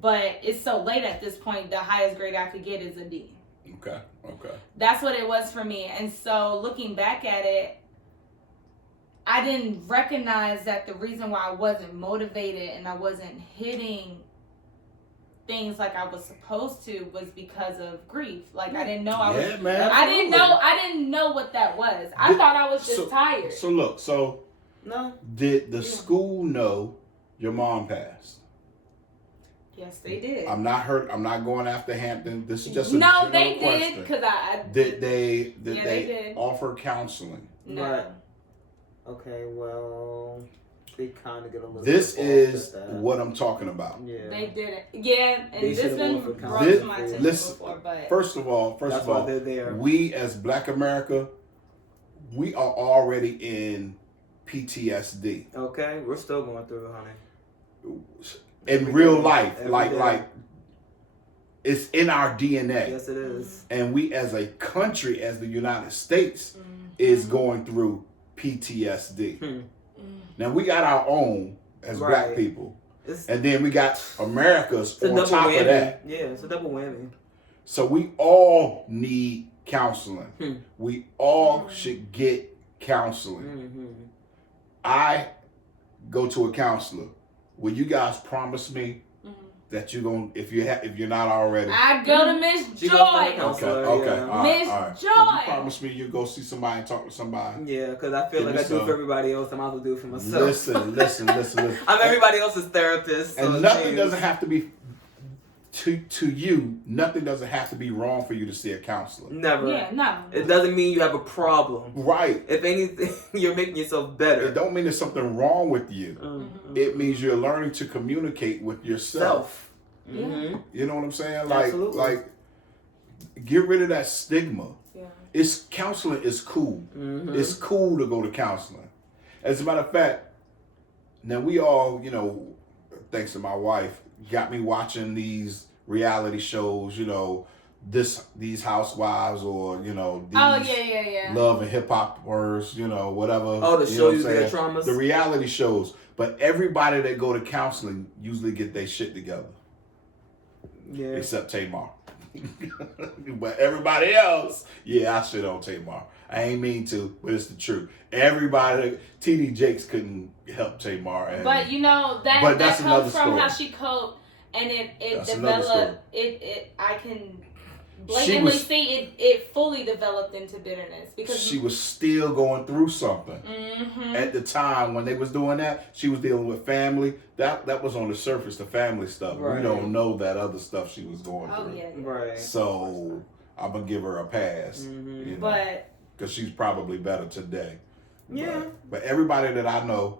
But it's so late at this point, the highest grade I could get is a D. Okay. That's what it was for me. And so looking back at it, I didn't recognize that the reason why I wasn't motivated and I wasn't hitting things like I was supposed to was because of grief. Like I didn't know I didn't know what that was. I thought I was just tired. So did the school know your mom passed? Yes, they did. I'm not going after Hampton. This is just a no, they question. did, because I did they did. offer counseling? No. But, okay, well, they kind of get a little. This is what I'm talking about. Yeah, they didn't. Yeah, and this been brought to my attention before. But first of all, they're there. We as Black America, we are already in PTSD. Okay, we're still going through it, honey. In real life, like it's in our DNA. Yes, it is. And we as a country, as the United States, is going through PTSD. Now we got our own as Black people. And then we got America's on top of that. Yeah, it's a double whammy. So we all need counseling. We all should get counseling. I go to a counselor. Will you guys promise me that you're gonna, if you're not already? I go to Miss Joy. Okay. Miss Joy. Will you promise me you go see somebody and talk to somebody? Yeah, because I feel like I do it for everybody else. I might as well do it for myself. Listen. I'm everybody else's therapist. So and nothing doesn't have to be to you. Nothing doesn't have to be wrong for you to see a counselor. Never. Yeah, no. It doesn't mean you have a problem. Right. If anything, you're making yourself better. It don't mean there's something wrong with you. It means you're learning to communicate with yourself. You know what I'm saying? Like, get rid of that stigma. Yeah. Counseling is cool. It's cool to go to counseling. As a matter of fact, now we all, thanks to my wife, got me watching these reality shows, these housewives or, these love and hip hop words, whatever. Oh, to show you their traumas? The reality shows. But everybody that go to counseling usually get their shit together. Yeah. Except Tamar. But everybody else, I shit on Tamar. I ain't mean to, but it's the truth. Everybody, TD Jakes couldn't help Tamar. But that comes from how she coped, and it developed. I can blatantly see it fully developed into bitterness because she was still going through something. At the time when they was doing that, she was dealing with family. That was on the surface, the family stuff. Right. We don't know that other stuff she was going through. Yeah. Right. So I'm gonna give her a pass. But because she's probably better today. Yeah. But everybody that I know,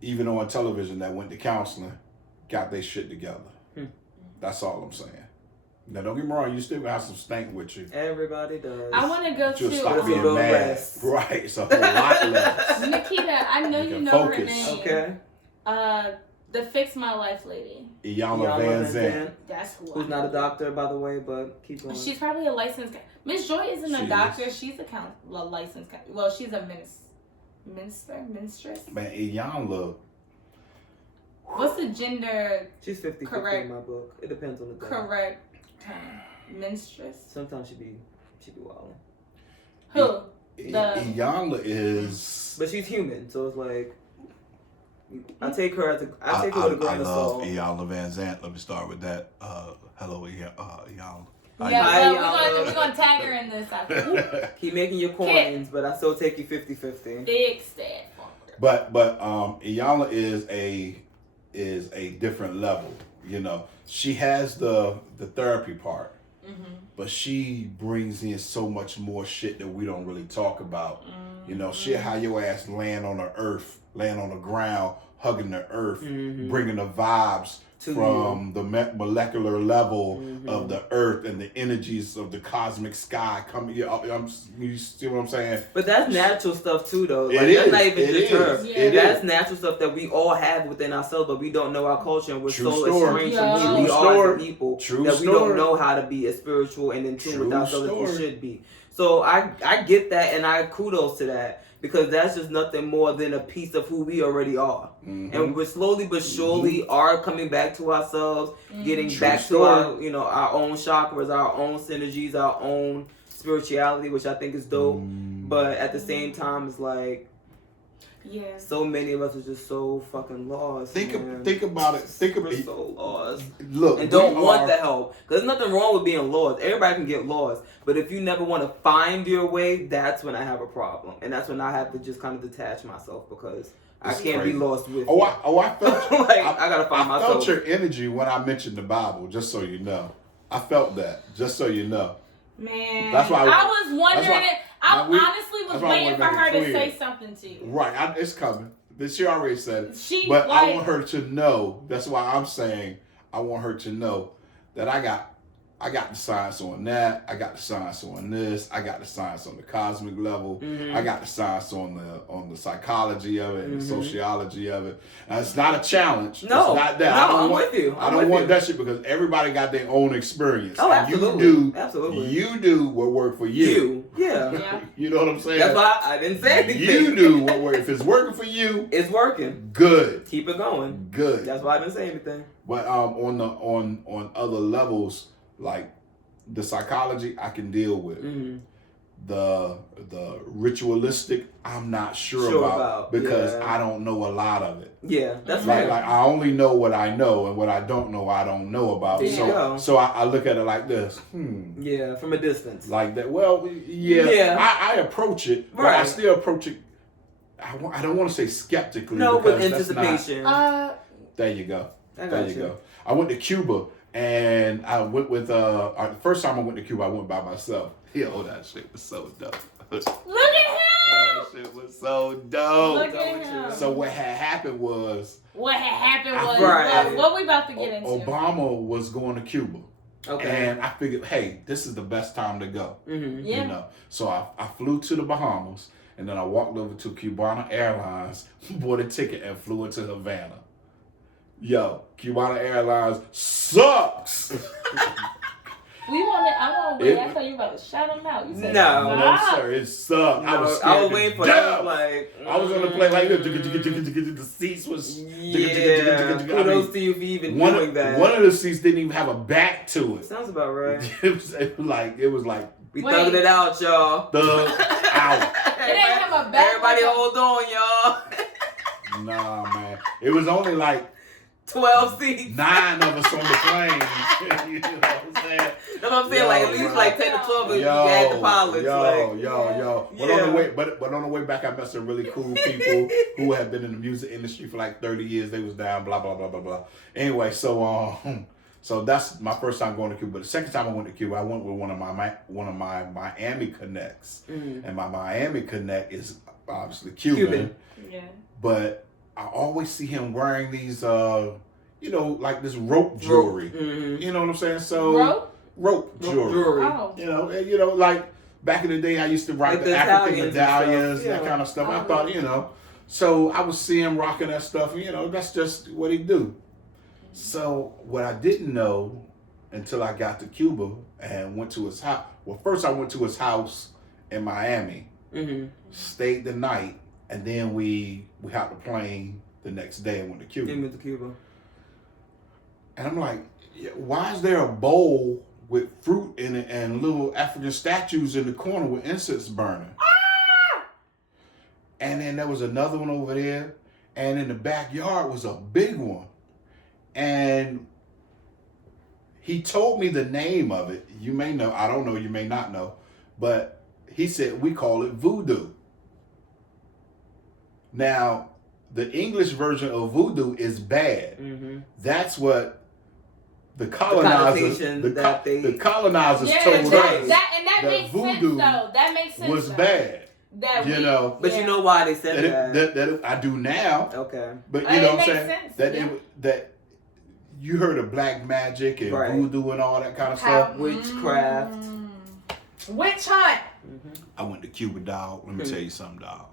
even on television, that went to counseling, got their shit together. That's all I'm saying. Now, don't get me wrong, you still have some stank with you. Everybody does. I want to go to... stop being mad. Rest. Right, it's a whole lot less. Nikita, I know you know focus. Her name. Okay. The Fix My Life lady. Iyanla Vanzant. That's who Who's not a doctor, by the way, but keep going. She's probably a licensed... Miss Joy isn't a doctor. She's a licensed... Well, she's a minstress? Man, Iyanla... What's the gender... She's 50 correct in my book. It depends on the day. Correct term. Minstress? Sometimes she be wilding. Who? Iyanla is... But she's human, so it's like... I take her with a grain of salt. I love Iyanla Vanzant. Let me start with that. Hello, Iyanla. Yeah, but we're gonna tag her in this. Keep making your coins, but I still take you 50-50. Fix that. But Iyanla is a different level. You know, she has the therapy part, but she brings in so much more shit that we don't really talk about. You know, shit how your ass land on the earth, land on the ground, hugging the earth, bringing the vibes from the molecular level of the earth and the energies of the cosmic sky coming. You see what I'm saying? But that's natural stuff too, though. Like, that's not even just her. Yeah. That's natural stuff that we all have within ourselves, but we don't know our culture, and we're so estranged from who we are as a people that we don't know how to be as spiritual and in tune with ourselves as we should be. So I get that, and I kudos to that. Because that's just nothing more than a piece of who we already are. And we're slowly but surely are coming back to ourselves, getting back to our own chakras, our own synergies, our own spirituality, which I think is dope. But at the same time, it's like, so many of us are just so fucking lost. Think about it. We're so lost. Look, and don't want the help. Because there's nothing wrong with being lost. Everybody can get lost. But if you never want to find your way, that's when I have a problem. And that's when I have to just kind of detach myself, because I can't be lost with you. I felt I gotta find myself. I felt your energy when I mentioned the Bible, just so you know. I felt that, just so you know. Man, that's why I was wondering. I honestly was waiting for her to say something to you. Right, it's coming. She already said it. But I want her to know. That's why I'm saying I want her to know that I got the science on that. I got the science on this. I got the science on the cosmic level. I got the science on the psychology of it and the sociology of it. And it's not a challenge. No, it's not that. I'm with you. I don't want that shit, because everybody got their own experience. Oh, absolutely. Absolutely. You do what worked for you. Yeah. You know what I'm saying? That's why I didn't say anything. You do what works. If it's working for you, it's working. Good. Keep it going. Good. That's why I didn't say anything. But on other levels, like the psychology, I can deal with. The ritualistic, I'm not sure about because I don't know a lot of it. Yeah, that's like I only know what I know, and what I don't know, I don't know about. So I look at it like this. Yeah, from a distance. Like that. Well, I approach it, but I still approach it. I don't want to say skeptically. No, with anticipation. There you go. There you go. I went to Cuba, and I went with the first time I went to Cuba, I went by myself. Yo, that shit was so dope. Look at him! That shit was so dope. Look at him. So what had happened was what we about to get into. Obama was going to Cuba. Okay. And I figured, hey, this is the best time to go. Yeah. You know. So I flew to the Bahamas, and then I walked over to Cubana Airlines, bought a ticket, and flew into Havana. Yo, Cubana Airlines sucks. I thought you were about to shout them out. You said, no, sir, it sucked. I was waiting for that. I was on the plane like the seats was. Kudos to you for even doing that. One of the seats didn't even have a back to it. Sounds about right. It was like we thugged it out, y'all. Thugged out. It didn't have a back. Everybody hold on, y'all. Nah, man. It was only like 12 seats. 9 of us on the plane. You know what I'm saying? That's what I'm saying. Like at least like 10 to 12 of you had the pilots. But on the way back, I met some really cool people who have been in the music industry for like 30 years. They was down, blah blah blah blah blah. Anyway, so that's my first time going to Cuba. But the second time I went to Cuba, I went with one of my Miami connects, and my Miami connect is obviously Cuban. Yeah. But I always see him wearing these, like this rope jewelry. You know what I'm saying? So rope jewelry. Oh. You know, like back in the day, I used to rock the African medallions, that kind of stuff. I thought, so I would see him rocking that stuff. That's just what he do. So what I didn't know until I got to Cuba and went to his house. Well, first I went to his house in Miami, stayed the night. And then we hopped the plane the next day and went to Cuba. And I'm like, why is there a bowl with fruit in it and little African statues in the corner with incense burning? And then there was another one over there. And in the backyard was a big one. And he told me the name of it. You may know. I don't know. You may not know. But he said we call it voodoo. Now, the English version of voodoo is bad. Mm-hmm. That's what the colonizers told us that makes voodoo sense though. That makes sense. Was bad. That you know, but you know why they said that I do now. Okay, but you know what I'm saying sense, that you heard of black magic and voodoo and all that kind of stuff. Witchcraft, witch hunt. I went to Cuba, dog. Let me tell you something, dog.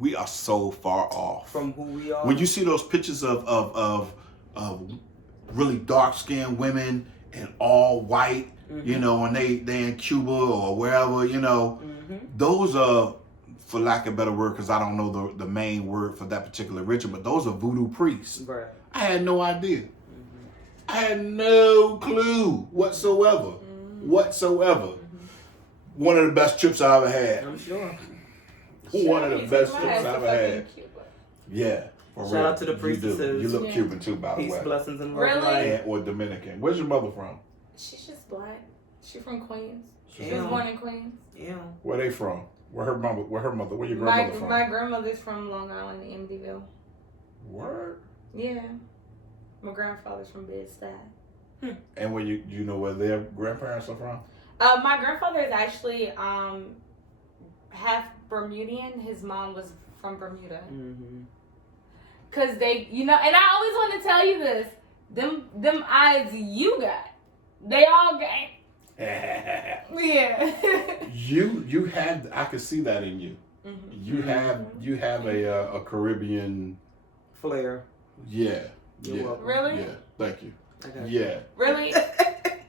We are so far off from who we are. When you see those pictures of really dark skinned women and all white, you know, and they in Cuba or wherever, you know, those are, for lack of a better word, because I don't know the main word for that particular ritual, but those are voodoo priests. Right. I had no idea. I had no clue whatsoever. One of the best trips I ever had. I'm sure. One of the best trips I ever had. Yeah. Shout out to the priestesses. You look Cuban too, by the way. Peace, blessings, and really? Or Dominican. Where's your mother from? She's just black. She's from Queens. She Damn. was born in Queens. Yeah. Where they from? Where your grandmother from? My grandmother's from Long Island, Amityville. Word? Yeah. My grandfather's from Bed-Stuy. And where you know where their grandparents are from? My grandfather is actually half Bermudian. His mom was from Bermuda. Cause they, you know, and I always want to tell you this: them eyes you got, they all got. Yeah. you had, I could see that in you. You have a Caribbean flair. Yeah. You're welcome. Really? Yeah. Thank you. Okay. Yeah. Really?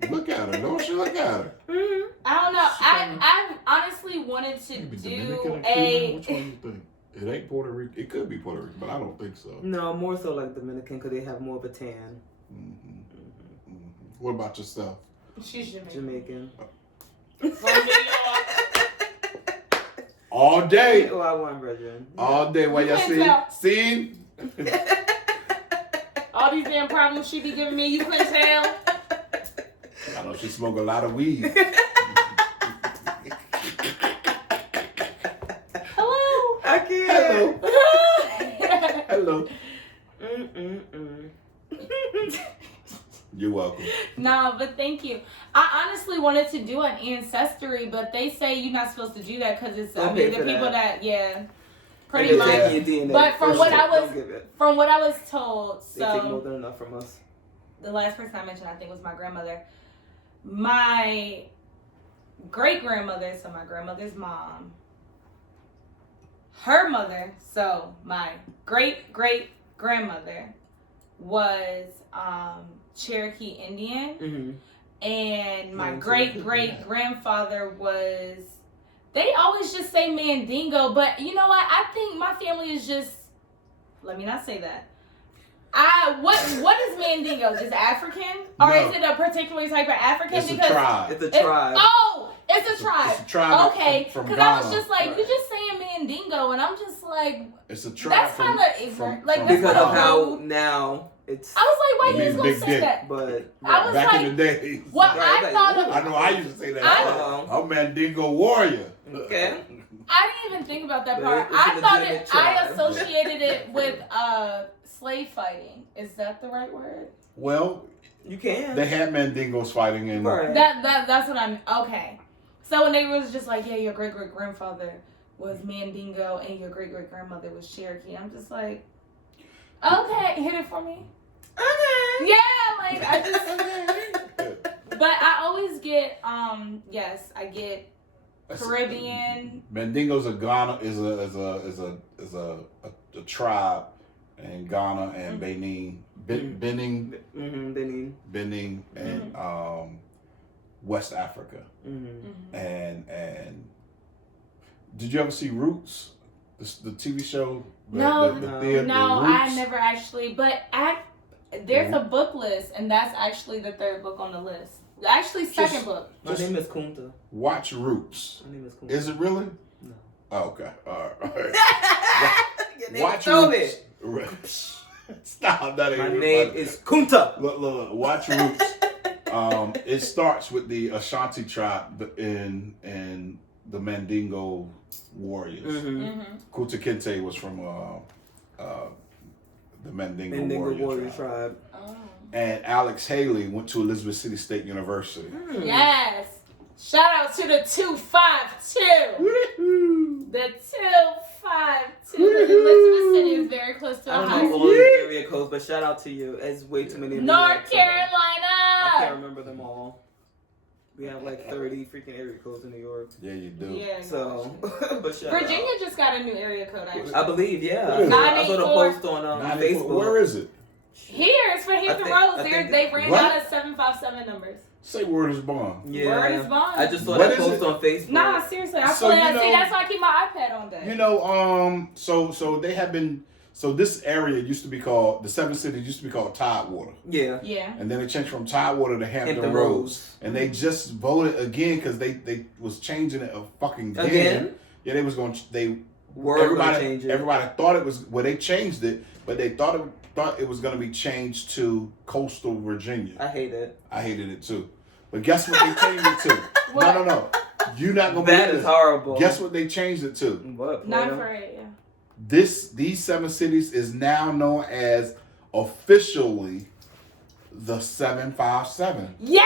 Look at her. Don't you look at her? I don't know. I honestly wanted to do a. Which one do you think? It ain't Puerto Rico. It could be Puerto Rico, but I don't think so. No, more so like Dominican because they have more of a tan. What about yourself? She's Jamaican. All day. Oh, I want brethren. All day. What y'all see? All these damn problems she be giving me, you couldn't tell. I know she smoke a lot of weed. Hello. I can't. Hello. You're welcome. No, but thank you. I honestly wanted to do an ancestry, but they say you're not supposed to do that because it's the people that pretty much. But from what I was told, so they take more than enough from us. The last person I mentioned, I think, was my grandmother. My great grandmother, so my grandmother's mom, her mother, so my great great grandmother was Cherokee Indian, and my great great grandfather was. They always just say Mandingo, but you know what? I think my family is just. Let me not say that. What is Mandingo? Just African, or is it a particular type of African? It's a tribe. It's a tribe. It's a tribe. It's a tribe. Okay, because I was just like, you just saying Mandingo, and I'm just like, it's a tribe. That's kind of ignorant. Like because that's of how now it's. I was like, why you just gonna say that? But I was back like, in the day. What I thought of. I know I used to say that. I'm Mandingo warrior. Okay. I didn't even think about that part. I thought I associated it with slave fighting. Is that the right word? Well, you can. They had Mandingos fighting in. Right. That's what I'm. Okay. So when they was just like, yeah, your great great grandfather was Mandingo and your great great grandmother was Cherokee. I'm just like, okay, hit it for me. Okay. Yeah, like I just. But I always get yes, I get Caribbean. Mandingos of Ghana is a tribe in Ghana and Benin. Benin and West Africa. And did you ever see Roots, the TV show? No, Roots? I never actually. But there's a book list, and that's actually the third book on the list. Actually, second book. My name is Kunta. Watch Roots. My name is Kunta. Is it really? No. Oh, okay. All right. Watch Roots. Stop. That ain't My even name funny. is Kunta. Look. Watch Roots. It starts with the Ashanti tribe in the Mandingo warriors. Kunta Kinte was from the Mandingo warrior tribe. Oh. And Alex Haley went to Elizabeth City State University. Yes. Shout out to the 252. The 252. Elizabeth City is very close to I don't Ohio. know all the area codes, but shout out to you. It's way too many. North I can't Carolina. remember them all. We have like 30 freaking area codes in New York. Yeah, you do. Yeah. So, but shout Virginia out. just got a new area code, actually. I believe, yeah. What is it? I saw the 984. post on 94. Facebook. Where is it? Here, it's for Hampton think- Roads. I think They ran what? out of 757 numbers. Say word is bond. Yeah. Word is bond. I just saw What that is post it? on Facebook. Nah, seriously. I So, play you that. See, know- that's why I keep my iPad on deck. You know, so they have been. So this area used to be called, the Seven Cities used to be called Tidewater. Yeah. Yeah. And then it changed from Tidewater to Hampton Hampton Roads. Roads. And they just voted again because they was changing it a fucking Again? Yeah, they was going to, Gonna change it. everybody thought it was, well, they changed it, but they thought it was going to be changed to Coastal Virginia. I hate it. I hated it too. But guess what they changed it to? What? No. You're not going to That is horrible. Guess what they changed it to? What? 948, yeah. These 7 cities is now known as officially the 757. Yeah!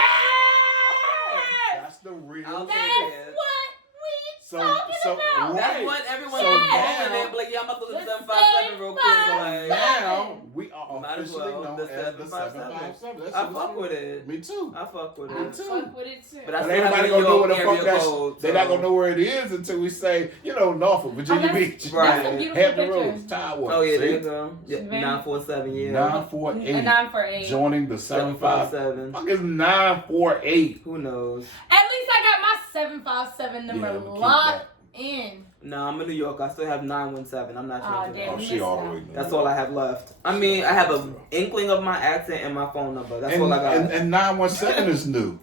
That's the real. I'll That's take it. what we So- talking so- about. right. That's what everyone's So been now- calling it. But like, yeah, I'm about to look The at 757 real quick. Like, Now we are Might as officially well, known the as the 757. 757. That's I what fuck it's- with it. Me too. I fuck with I Me it. too. fuck with it too. But I But still ain't have nobody New gonna know York where the fuck area that's. code, They're not so- gonna know where it is until we say, Norfolk, Virginia that's- Beach, Right. That's a beautiful Hampton picture. Roads, Tidewater. Oh yeah, See? there you go. Yeah, Very- 947. Yeah. 948 948. joining the 757. 757. Fuck is 948? Who knows? At least I got my 757 number Yeah, we'll keep locked in. No, I'm in New York. I still have 917. I'm not Aw, changing damn. Oh, that. she all the way. That's all I have left. I mean, I have an inkling of my accent and my phone number. That's And, all I got. and 917 is new.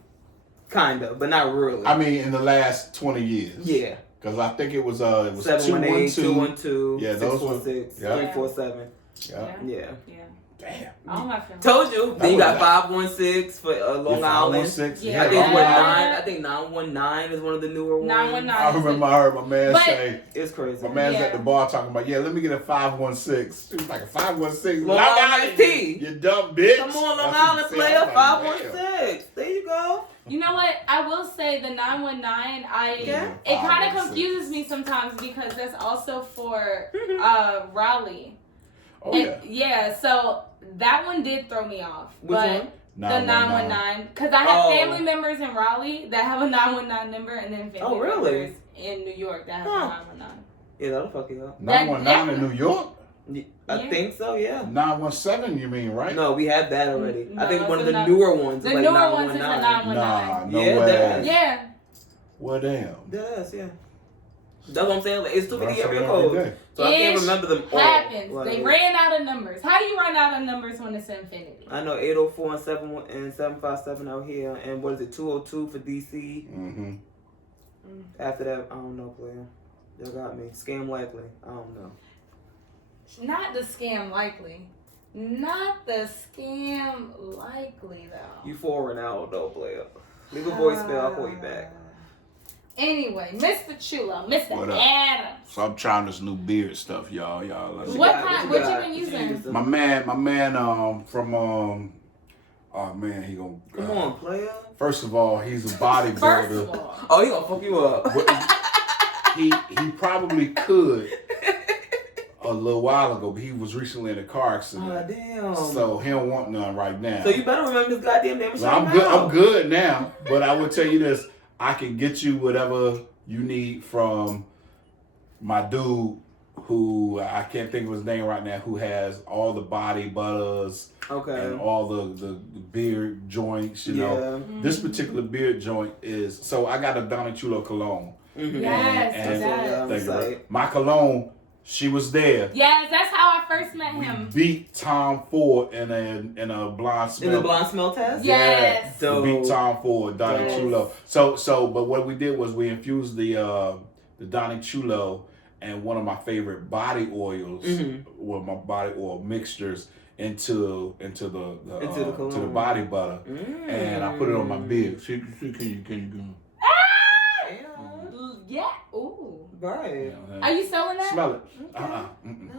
Kinda, but not really. I mean, in the last 20 years. yeah. Because I think it was 718, 212, Yeah, those were- 646, yeah. 347. Yeah. Yeah. Yeah. Damn. All my friends. Told you. Then you was got that. 516 for Long Island. 516. Yeah. I think Yeah. what 919 is one of the newer ones. 919. I remember I heard my man But- say, It's crazy. my man's Yeah. at the bar talking about, let me get a 516. She was like, a 516? Long Island T. You dumb bitch. Come on, Long That's what Island she said. player, I'm like, 516. There you go. You know what? I will say the 919. Yeah. It kind of 516. confuses me sometimes because that's also for Raleigh. Oh, And- yeah. So that one did throw me off. Which but one? the 919, because I have Oh. family members in Raleigh that have a 919 number, and then family Oh, really? members in New York that have Huh. a 919. Yeah, that'll fuck you up. 919 in New York? I Yeah. think so, yeah. 917, you mean, right? No, we had that already. No, I think one of so the not- newer ones The is like newer ones is the 919. 919. Nah, no Yeah, way. that- Yeah. Well, damn. Yes, yeah. That's what I'm saying. Like, it's too many That's area every codes. day. So I can't Ish remember them all. Happens. Like, They ran out of numbers. How do you run out of numbers when it's infinity? I know 804 and 757 out here. And what is it, 202 for DC? Mm-hmm. After that, I don't know, player. Y'all got me. Scam likely. I don't know. Not the scam likely. Not the scam likely though. You foreign out though, player. Leave a voicemail. I'll call you back. Anyway, Mr. Chulo, Mr. What up? Adams. So I'm trying this new beard stuff, y'all. Let's see. What kind- what you been using? My man, from oh man, he gonna. Come on, player. First of all, he's a First bodybuilder. of all, Oh, he gonna fuck you up. He probably could a little while ago, but he was recently in a car accident, Oh, damn. so he don't want none right now. So you better remember his goddamn name. And So shout I'm him good. out. I'm good now, but I will tell you this: I can get you whatever you need from my dude, who I can't think of his name right now, who has all the body butters Okay. and all the beard joints. You know, this particular beard joint is. So I got a Darin Adams cologne. Mm-hmm. Yes, And- yes. Thank you, bro. My cologne, she was there. Yes, that's how I first met We him. beat Tom Ford in a blind smell. In the blind smell test? Yes. We Dope. beat Tom Ford, Donnie Yes. Chulo. So, but what we did was we infused the Donnie Chulo and one of my favorite body oils were my body oil mixtures into the body butter, and I put it on my beard. See, can you go? Yeah. Ooh. Right. Are you selling that? Smell it. Okay.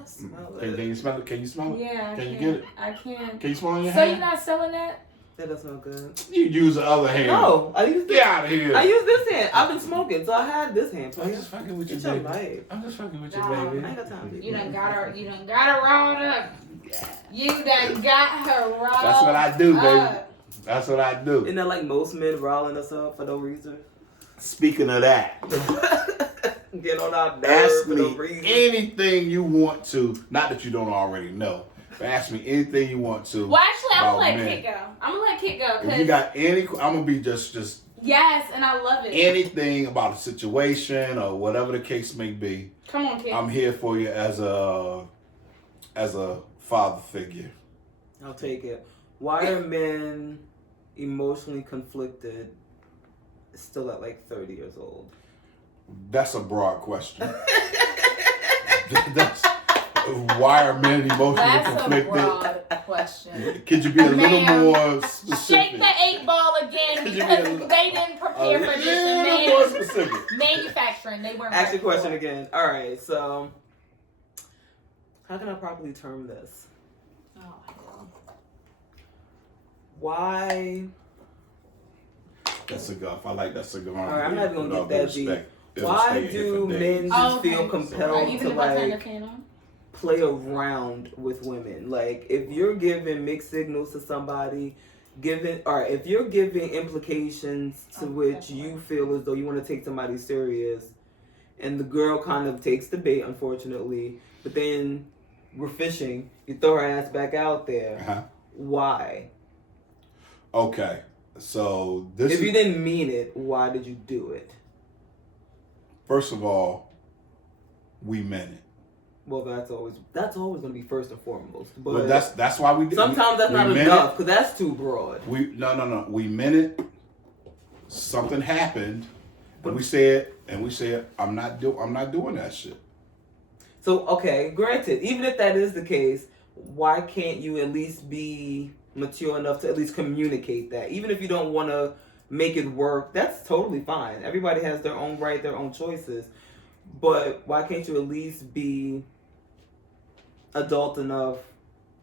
Smell it. Can you smell it? Can you smell it? Yeah. Can you get it? I can. Can you smell it in your So hand? you're not selling that? That does smell good. You use the other hand. No, I use this. Get out of here. I use this hand. I've been smoking, so I have this hand. I'm just fucking with you, It's your baby. life. I'm just fucking with you, Nah, baby. I ain't got time. You done got her riled up. You done got her riled up. That's what I do, baby. That's what I do. Isn't that like most men riling us up for no reason? Speaking of that, Get on our ask nerves for no me reason. anything you want to. Not that you don't already know, but ask me anything you want to. Well, actually, I'm about gonna let men. Kit go. I'm gonna let Kit go If you because got any, I'm gonna be just yes, and I love it. anything about a situation or whatever the case may be. Come on, Kit. I'm here for you as a father figure. I'll take it. Why are men emotionally conflicted still at like 30 years old? That's a broad question. That's why are men emotionally That's conflicted? a broad question. Could you be a little Ma'am, more specific? Shake the 8 ball again Could you because be a- they didn't prepare for this. little And more specific. manufacturing, they weren't. Ask your ready for question it. again. All right, so how can I properly term this? Oh, my God. Why? That's a guff. I like that cigar. All right, I'm not even gonna get that deep. It'll Why stay here do for men days. just Okay. feel Right, compelled even to if I turn the like fan on. play around with women? Like, if you're giving mixed signals to somebody, if you're giving implications to which you feel as though you want to take somebody serious, and the girl kind of takes the bait, unfortunately, but then we're fishing, you throw her ass back out there. Uh-huh. Why? Okay, so this If is, you didn't mean it, why did you do it? first of all, we meant it. Well, that's always going to be first and foremost. But But that's why we did. sometimes that's we not meant enough it. because that's too broad. No. We meant it. Something happened, and we said, I'm not doing that shit. So, okay, granted, even if that is the case, why can't you at least be mature enough to at least communicate that? Even if you don't want to make it work, that's totally fine. Everybody has their own right, their own choices. But why can't you at least be adult enough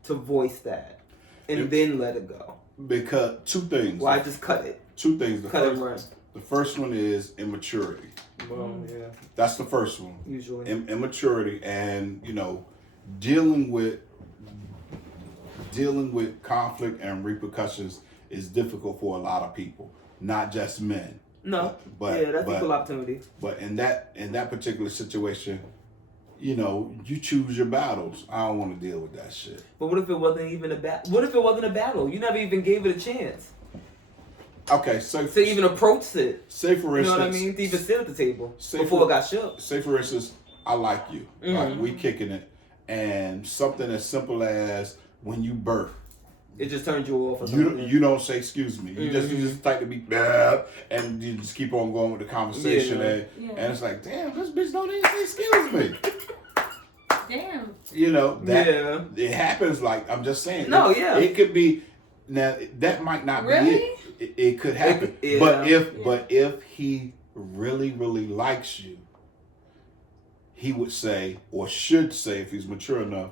to voice that and then let it go? Because two things. Why just cut it? Two things. The first one is immaturity. Well, yeah, That's the first one. usually. Immaturity, and dealing with conflict and repercussions is difficult for a lot of people, not just men. No, but that's equal opportunity. But in that particular situation, you choose your battles. I don't want to deal with that shit. But what if it wasn't even a battle? What if it wasn't a battle? You never even gave it a chance Okay, so to even approach it. say for You know instance, what I mean? To even sit at the table Say before for- it got shook. say for instance, I like you. Mhm. Like, we kicking it, and something as simple as when you birth. It just turned you off or something. You don't say excuse me. You just type to be bad, and you just keep on going with the conversation, Yeah. and it's like, damn, this bitch don't even say excuse me. Damn. That it happens. Like, I'm just saying. No, yeah. It could be. Now that might not Really? be it. It could happen. Yeah. But if he really likes you, he would say, or should say, if he's mature enough,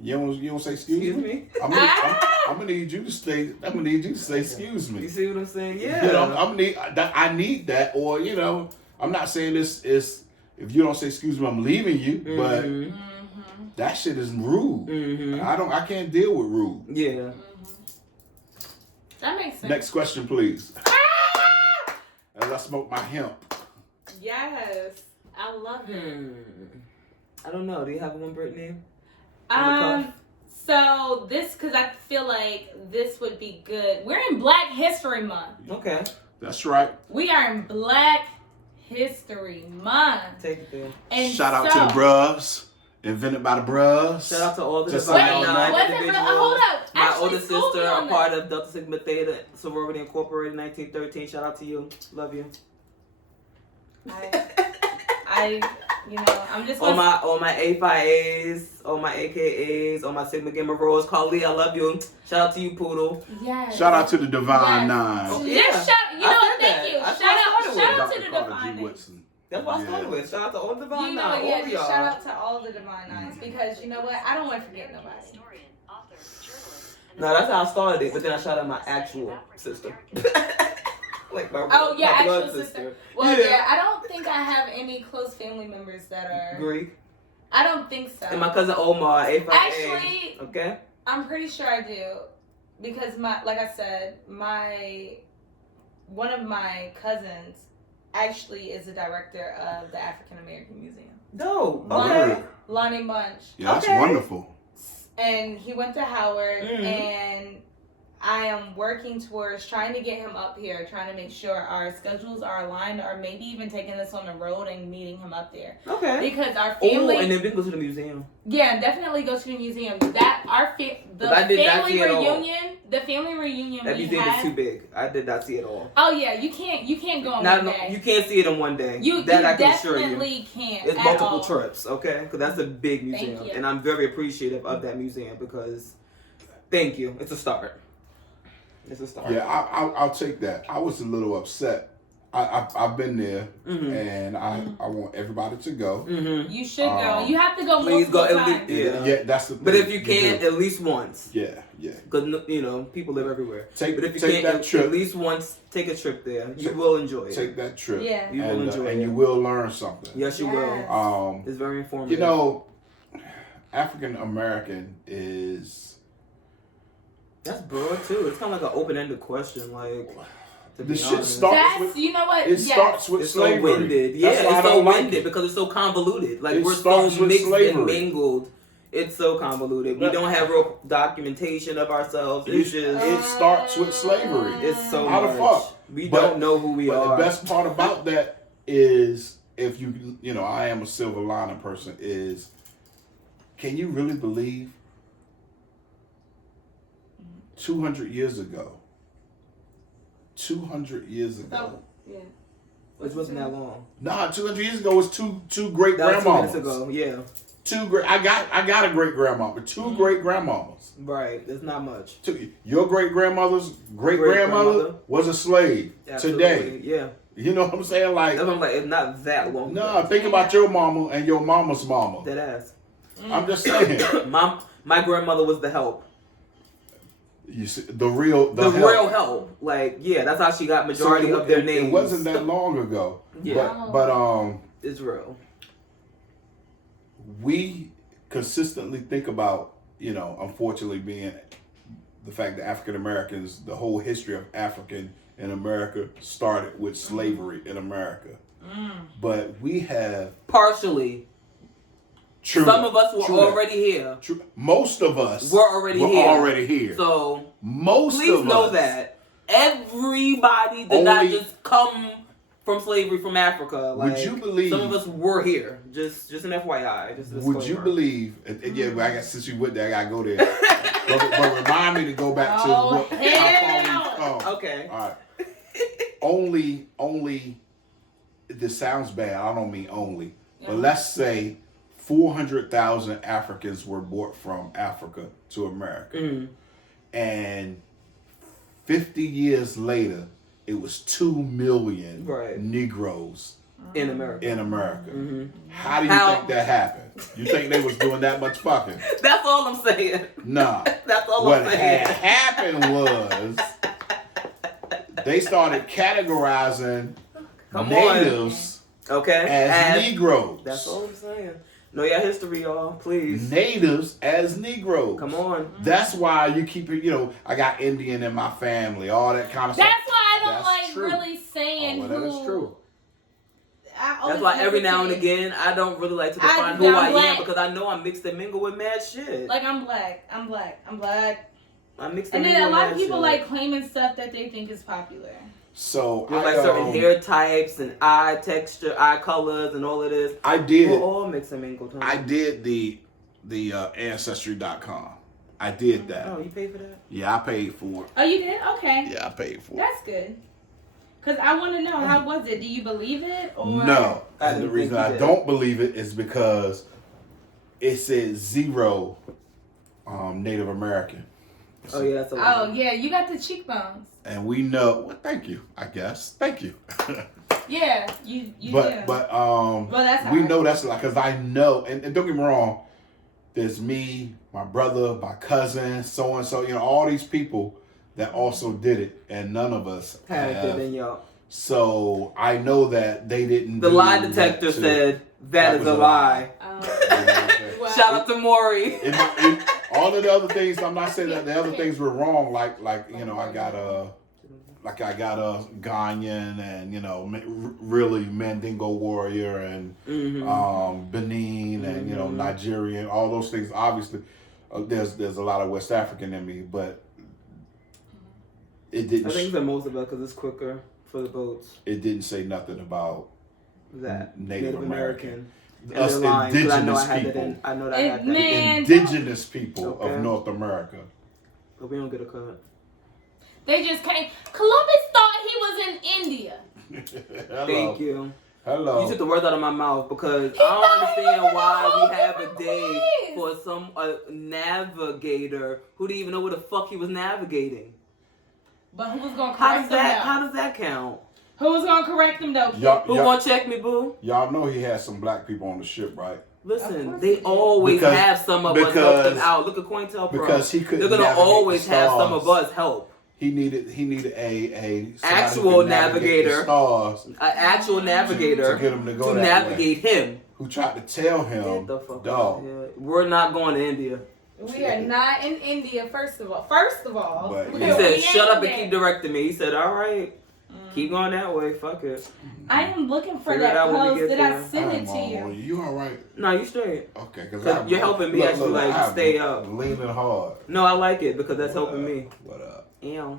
you don't say excuse me. I'm gonna need you to say. I'm gonna need you to say excuse me. You see what I'm saying? Yeah. I need that, or I'm not saying this is. If you don't say excuse me, I'm leaving you. But that shit is rude. Mm-hmm. I can't deal with rude. Yeah. That makes sense. Next question, please. As I smoke my hemp. Yes. I love it. I don't know. Do you have one, Brittany? So this, because I feel like this would be good. We're in Black History Month. Okay. That's right. We are in Black History Month. Take it there. And Shout out to the bruvs. Invented by the bruvs. Shout out to all the Just Divine so y'all Nine know. individuals. Hold up. My Actually, older school sister, me a on part that. of Delta Sigma Theta Sorority Incorporated, 1913. Shout out to you. Love you. You know, I'm just all my A5As, all my AKAs, all my Sigma Gamma Rose. Carly, I love you. Shout out to you, Poodle. Yes. Shout out to the Divine Nine. Oh, yeah. Thank you. Shout out to the Dr. Divine Nine. That's what I started with. Shout out to all the Divine You know, Nine. yeah, just shout out to all the Divine Nines because you know what? I don't want to forget nobody. No, that's how I started it, but then I shout out my actual sister. Like my my blood actual sister. Well, yeah, I don't think I have any close family members that are Greek. I don't think so. And my cousin Omar, A5A. Actually, okay. I'm pretty sure I do because like I said, one of my cousins actually is the director of the African American Museum. Dope. Okay. Lonnie Munch. Yeah, that's wonderful. And he went to Howard, and I am working towards trying to get him up here, trying to make sure our schedules are aligned, or maybe even taking this on the road and meeting him up there. Okay. Because our family. Oh, and then we go to the museum. Yeah, definitely go to the museum. That the family reunion. That museum is too big. I did not see it all. Oh yeah, you can't go in one day. You can't see it in one day. You definitely can't. It's multiple trips, okay? Because that's a big museum, Thank you. and I'm very appreciative of that museum because, thank you. It's a start. It's a start. Yeah, I'll take that. I was a little upset. I've been there, and I want everybody to go. Mm-hmm. You should go. You have to go please multiple go times. Yeah, that's the thing. But if you can, at least once. Yeah. Because, people live everywhere. Take but if you take can't, that trip. at least once, take a trip there. You will enjoy it. Take that trip. Yeah. You will enjoy it. And you will learn something. Yes, you will. It's very informative. African American is... That's broad, too. It's kind of like an open-ended question, like... The shit starts with... You know what? It starts with it's slavery. So winded. Yeah, it's so winded because it's so convoluted. Like, we're so mixed and mingled. It's so convoluted. We don't have real documentation of ourselves. It's just... It starts with slavery. It's so How much. the fuck? We don't know who we are. But the best part about that is, if I am a silver lining person, is, can you really believe 200 years ago? 200 years ago. Oh, yeah. Which wasn't that long. Nah, 200 years ago was two great grandmamas. 2 minutes ago, yeah. I got a great grandma, but two great grandmamas. Right, there's not much. Your great grandmother's great grandmother was a slave. Absolutely. Today. Yeah. You know what I'm saying? Like, that's what I'm like, it's not that long. No, think about your mama and your mama's mama. That ass. I'm just saying. My grandmother was the help. You see, the real help. Like, yeah, that's how she got majority of their names. It wasn't that long ago. Yeah. But it's real. We consistently think about, unfortunately being the fact that African Americans, the whole history of African in America started with slavery in America. But we have partially. True. Some of us were already here. True. Most of us were already here. So please know that everybody did not just come from slavery from Africa. Like, would you believe some of us were here? Just an FYI. Would you believe? Yeah, I got since you went there, I gotta go there. but remind me to go back to how far we've come. Okay. All right. Only. This sounds bad. I don't mean only, but let's say 400,000 Africans were brought from Africa to America. And 50 years later, it was 2 million Negroes in America. How do you think that happened? You think they was doing that much fucking? That's all I'm saying. Nah. That's all I'm saying. What had happened was they started categorizing natives as Negroes. That's all I'm saying. Know your history, y'all, please. Natives as Negroes. Come on. That's why you keep it, I got Indian in my family, all that kind of stuff. That's why I don't really saying that is true. That's why every now and again, I don't really like to define who I am because I know I'm mixed and mingled with mad shit. Like, I'm black. I'm mixed and mingled with And then a lot of people shit. like claiming stuff that they think is popular. So there's like certain hair types and eye texture, eye colors, and all of this. We're all mixed and mingled. I did the Ancestry.com. I did that. Oh, you paid for that? Yeah, I paid for it. Oh, you did? Okay. Yeah, I paid for it. That's good. Because I want to know, how was it? Do you believe it? Or? No. And the reason I don't believe it is because it said 0 Native American. Oh, yeah, that's a lot. Oh, yeah, you got the cheekbones. And we know, well, thank you, I guess. Thank you. Yeah, you do. But well, that's we know that's like, because I know, and don't get me wrong, there's me, my brother, my cousin, so and so, all these people that also did it, and none of us have. Y'all. So I know that they didn't. The lie detector said that is a lie. Well, shout out to Maury. All of the other things, I'm not saying that the other things were wrong. Like I got a Ghanaian and really Mandingo warrior and Benin and Nigerian. All those things. Obviously, there's a lot of West African in me, but it didn't. I think it's most of it because it's quicker for the boats. It didn't say nothing about that Native American. And Us indigenous people. I know that I had that. The indigenous people of North America. But we don't get a cut. They just came. Columbus thought he was in India. Thank you. Hello. You took the words out of my mouth because I don't understand why we have a day for some navigator who didn't even know where the fuck he was navigating. But who was gonna correct him? How does that count? Who was gonna correct him though? Who gonna check me, boo? Y'all know he had some black people on the ship, right? Listen, they always have some of us help them out. Look at COINTELPRO. Because he couldn't. They're gonna always have some of us help. He needed a actual navigator, an actual navigator to get him to go to navigate him. Who tried to tell him, dog, we're not going to India. We are not in India. First of all, but, he said, "Shut up and keep directing me." He said, "All right, keep going that way. Fuck it." I am looking for that post. Did I send it to you? You all right? No, you straight. Okay, because you're helping me actually stay up. Leaning hard. No, I like it because that's helping me. What up? Ew.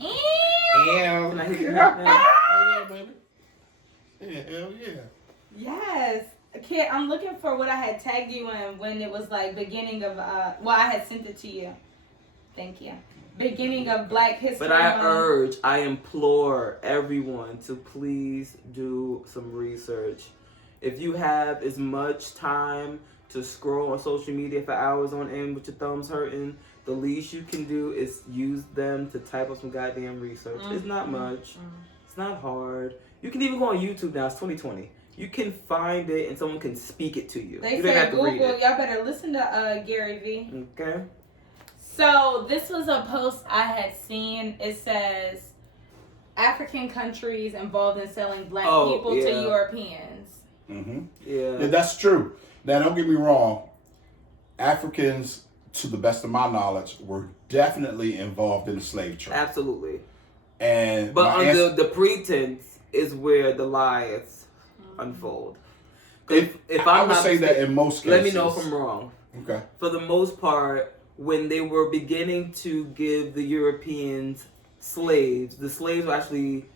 Ew. Can I hit you? Oh yeah, baby. Yeah, hell yeah. Yes. Kid, I'm looking for what I had tagged you in when it was like beginning of I had sent it to you. Thank you. Beginning of Black History But I implore everyone to please do some research. If you have as much time to scroll on social media for hours on end with your thumbs hurting, the least you can do is use them to type up some goddamn research. It's not much. It's not hard. You can even go on YouTube now. It's 2020. You can find it and someone can speak it to you. They you said Google, y'all better listen to Gary V. Okay. So this was a post I had seen. It says African countries involved in selling black people to Europeans. Mm-hmm. Yeah, that's true. Now don't get me wrong. Africans, to the best of my knowledge, were definitely involved in the slave trade. Absolutely. But under the pretense is where the lies unfold. If I would say that in most cases. Let me know if I'm wrong. Okay. For the most part, when they were beginning to give the Europeans slaves, the slaves were actually,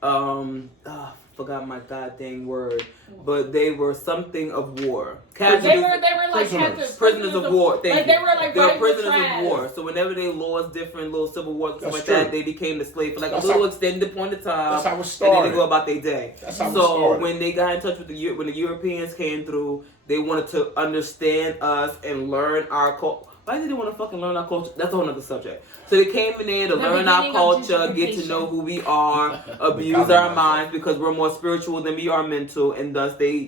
forgot my goddamn word, but they were something of war. They were like prisoners of war. They were prisoners of war. So whenever they lost different little civil wars and stuff like that, they became the slave for like a little extended point of time. That's how it started. And then they go about their day. That's how it started. When they got in touch with when the Europeans came through, they wanted to understand us and learn our culture. Why did they want to fucking learn our culture? That's a whole other subject. So they came in there to learn our culture, get to know who we are, abuse our minds because we're more spiritual than we are mental, and thus they,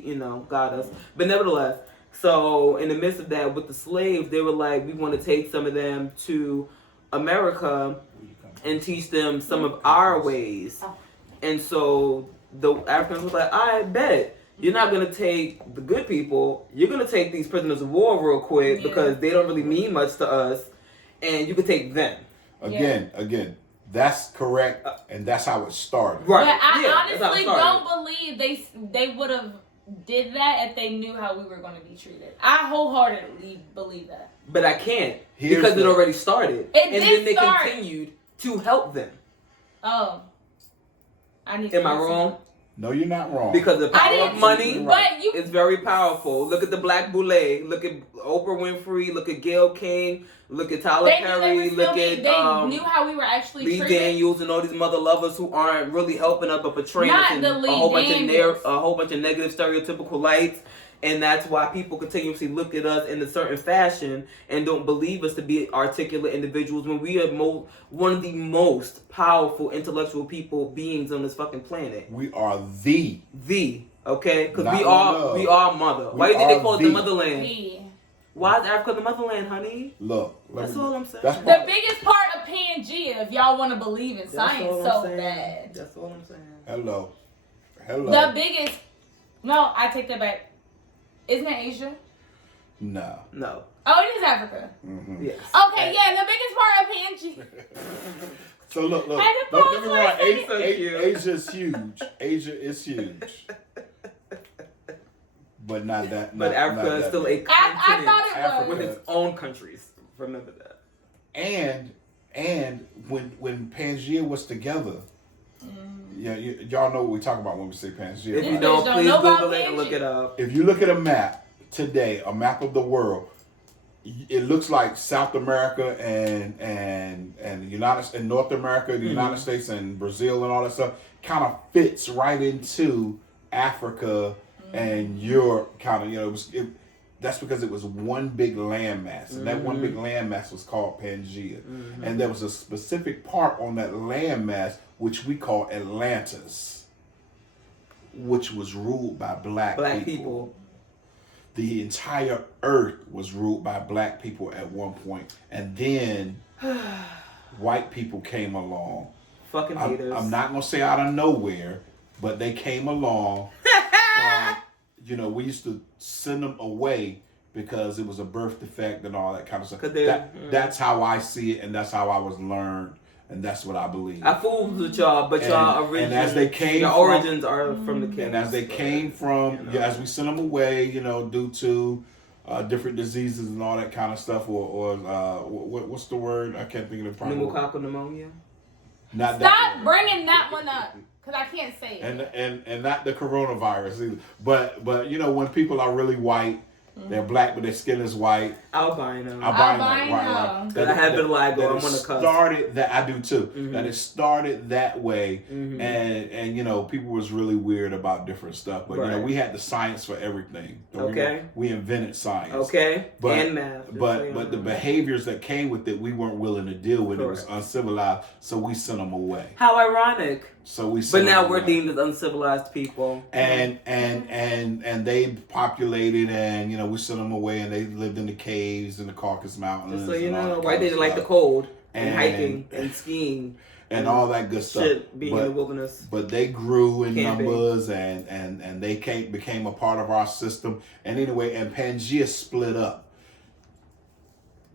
got us. But nevertheless, so in the midst of that, with the slaves, they were like, we want to take some of them to America and teach them some of our ways. And so the Africans were like, I bet. You're not going to take the good people. You're going to take these prisoners of war real quick because they don't really mean much to us. And you can take them. Again, that's correct. And that's how it started. Right. But I honestly don't believe they would have did that if they knew how we were going to be treated. I wholeheartedly believe that. But I can't because it already started. Then they continued to help them. Oh. Am I wrong? No, you're not wrong. Because the power of money but you, is very powerful. Look at the Black Boule. Look at Oprah Winfrey. Look at Gayle King. Look at Tyler Perry. Look at they knew how we were actually Lee treated. Daniels and all these mother lovers who aren't really helping us but portraying us in a whole bunch of negative stereotypical lights. And that's why people continuously look at us in a certain fashion and don't believe us to be articulate individuals when we are one of the most powerful intellectual beings on this fucking planet. We are the. Okay? Because we are mother. Why do you think they call it the motherland? Why is Africa the motherland, honey? Look. That's all I'm saying. The biggest part of Pangea, if y'all want to believe in science so bad. That's all I'm saying. Hello. The biggest... No, I take that back. Isn't it Asia? No. Oh, it is Africa. Mm-hmm. Yes. Okay, yeah, the biggest part of Pangea. So look. Don't get me wrong. Asia's huge. Asia is huge. But not that. But Africa is still a continent. I thought it was. With its own countries. Remember that. And when Pangea was together, yeah, y'all know what we talk about when we say Pangea. If you don't, please Google it and look it up. If you look at a map today, a map of the world, it looks like South America and North America, the United States and Brazil and all that stuff kind of fits right into Africa and Europe. Kind of, that's because it was one big landmass, and that one big landmass was called Pangea, and there was a specific part on that landmass which we call Atlantis, which was ruled by black people. The entire earth was ruled by black people at one point, and then white people came along. Fucking haters. I'm not gonna say out of nowhere, but they came along. We used to send them away because it was a birth defect and all that kind of stuff. That's how I see it, and that's how I was learned, and that's what I believe. I fooled with y'all, but y'all origins, and as they came, your origins are from the kings. And as they came from, as we sent them away, due to different diseases and all that kind of stuff, or what's the word? I can't think of the proper word. Pneumococcal pneumonia. Stop bringing that one up. Because I can't say it. And not the coronavirus either. But when people are really white, they're black but their skin is white. Albino. Right. Because I have vitiligo. I'm on the cusp. I do too. That it started that way, and people was really weird about different stuff. But we had the science for everything. We invented science. And math. But the behaviors that came with it, we weren't willing to deal with. Correct. It was uncivilized, so we sent them away. How ironic. So we. But now we're deemed as uncivilized people. And they populated, and we sent them away, and they lived in the caves in the Caucasus Mountains. So why they like the cold and hiking and skiing and all that good stuff. Being in the wilderness. But they grew in numbers, and they became a part of our system. And anyway, and Pangea split up.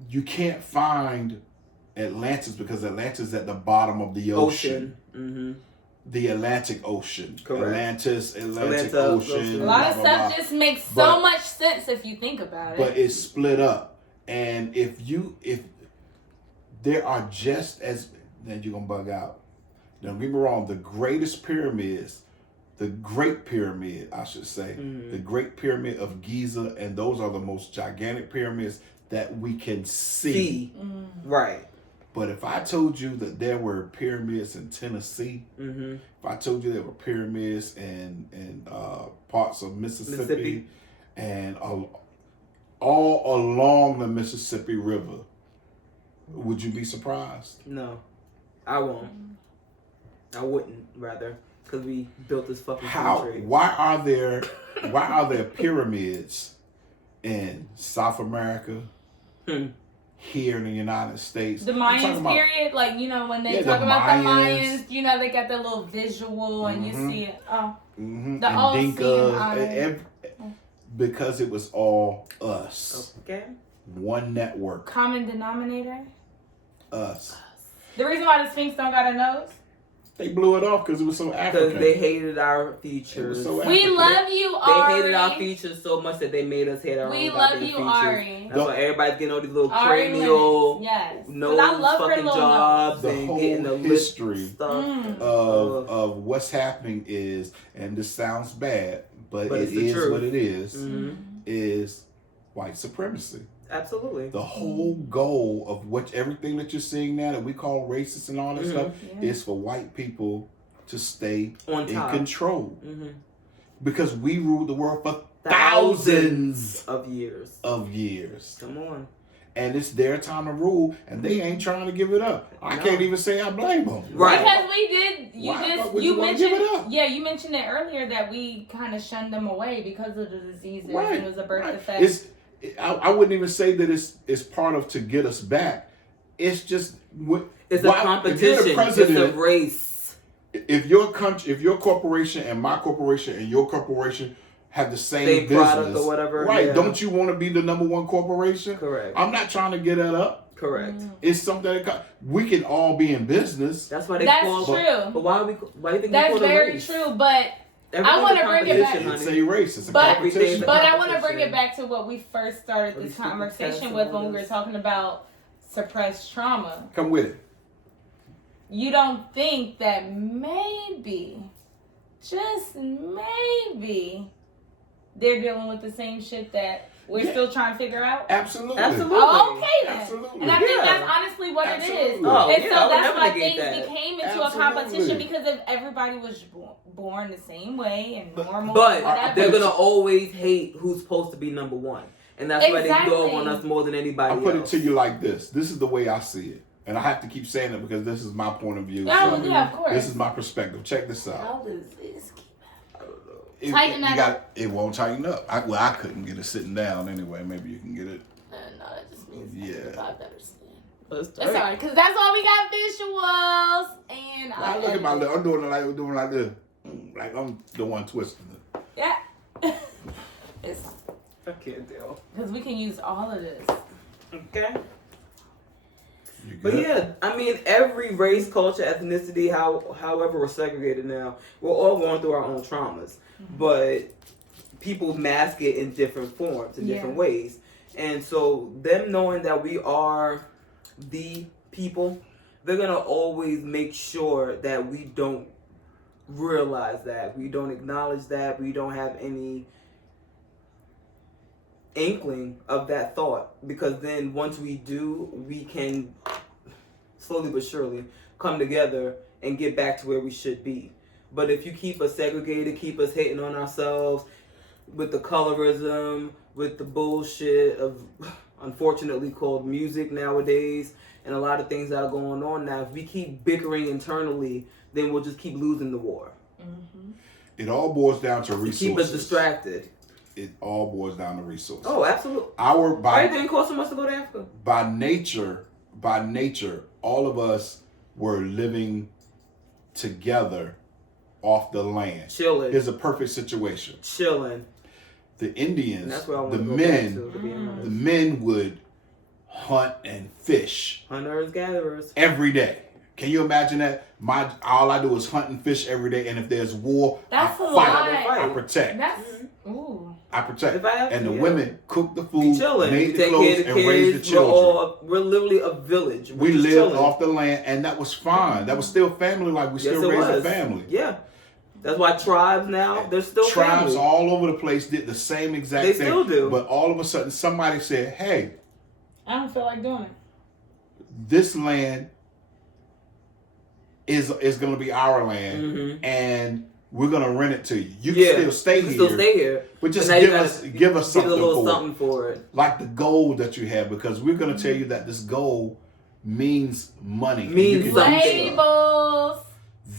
You can't find Atlantis because Atlantis is at the bottom of the ocean. The Atlantic Ocean. Correct. Atlantic Ocean. A lot of stuff just makes so much sense if you think about it. But it's split up. And if there are just as, then you're going to bug out. Don't get me wrong, the greatest pyramids, the Great Pyramid, I should say, the Great Pyramid of Giza, and those are the most gigantic pyramids that we can see. Right. But if I told you that there were pyramids in Tennessee, if I told you there were pyramids in parts of Mississippi, and all along the Mississippi River, would you be surprised? No, I won't. I wouldn't, rather, because we built this fucking country. Why are there pyramids in South America? Here in the United States. The Mayans period, when they talk about the Mayans, they got that little visual and you see it. The all Dinka, because it was all us. Okay. One network. Common denominator? Us. The reason why the Sphinx don't got a nose? They blew it off because it was so African. Because they hated our features. So we love you, Ari. They hated our features so much that they made us hate our we own love you, features. Ari. That's why everybody's getting all these little Ari cranial, yes. nose I love fucking her jobs the and whole getting the history stuff. of what's happening is, and this sounds bad, but it is truth. what it is, Mm-hmm. is white supremacy. Absolutely. The whole goal of everything that you're seeing now that we call racist and all that stuff is for white people to stay on in top. control. Mm-hmm. Because we ruled the world for thousands of years. Come on. And it's their time to rule, and they ain't trying to give it up. I can't even say I blame them. Right. Because we did. You mentioned. Give it up? Yeah, you mentioned it earlier that we kind of shunned them away because of the diseases. Right. And it was a birth defect. I wouldn't even say that it's part of to get us back. It's just it's a competition. It's a race. If your country, if your corporation and my corporation and your corporation have the same business, product or whatever, right? Yeah. Don't you want to be the number one corporation? Correct. I'm not trying to get that up. Correct. It's something that we can all be in business. That's why they That's call. true. But why do you think that's they call very it race? true? But I want to bring it back. It's a race. It's a competition. But I want to bring it back to what we first started this conversation with when we were talking about suppressed trauma. Come with it. You don't think that maybe, just maybe, they're dealing with the same shit that we're still trying to figure out? Absolutely. Oh, okay then. Absolutely. And I think that's honestly what it is. Oh, and so that's why things became into a competition, because if everybody was born the same way and normal, but whatever, they're gonna always hate who's supposed to be number one, and that's why they go on us more than anybody else. I'll put it to you like this. This is the way I see it. And I have to keep saying it because this is my point of view. Oh, yeah, of course. This is my perspective. Check this out. How does this Tighten that up. It won't tighten up. I couldn't get it sitting down anyway. Maybe you can get it. No, that just means yeah. I better stand. That's alright, because that's why we got visuals. And I look at my lip. I'm doing it like this. Like I'm the one twisting it. Yeah. I can't tell. Because we can use all of this. Okay. But yeah, I mean, every race, culture, ethnicity, however we're segregated now, we're all going through our own traumas. Mm-hmm. But people mask it in different forms, in different ways. And so them knowing that we are the people, they're going to always make sure that we don't realize that. We don't acknowledge that. We don't have any inkling of that thought, because then once we do, we can slowly but surely come together and get back to where we should be. But if you keep us segregated, keep us hating on ourselves with the colorism, with the bullshit of unfortunately called music nowadays, and a lot of things that are going on now, if we keep bickering internally, then we'll just keep losing the war. Mm-hmm. It all boils down to resources. Keep us distracted. It all boils down to resources. Oh, absolutely. Why it didn't cost so much to go to Africa? By nature, all of us were living together off the land. Chilling. Here's a perfect situation. Chilling. The Indians, that's where I the men would hunt and fish. Hunters, gatherers. Every day. Can you imagine that? All I do is hunt and fish every day, and if there's war, I fight. I protect. I protect. And the women cook the food, made the clothes, and raised the children. We're literally a village. We lived off the land, and that was fine. That was still family. Like we still raised a family. Yeah. That's why tribes now, they're still tribes family. all over the place did the same exact thing. They still do. But all of a sudden, somebody said, "Hey, I don't feel like doing it. This land is going to be our land, and we're going to rent it to you. You can still stay here. Still stay here. But just give us something for it. Like the gold that you have, because we're going to tell you that this gold means money. Means labels.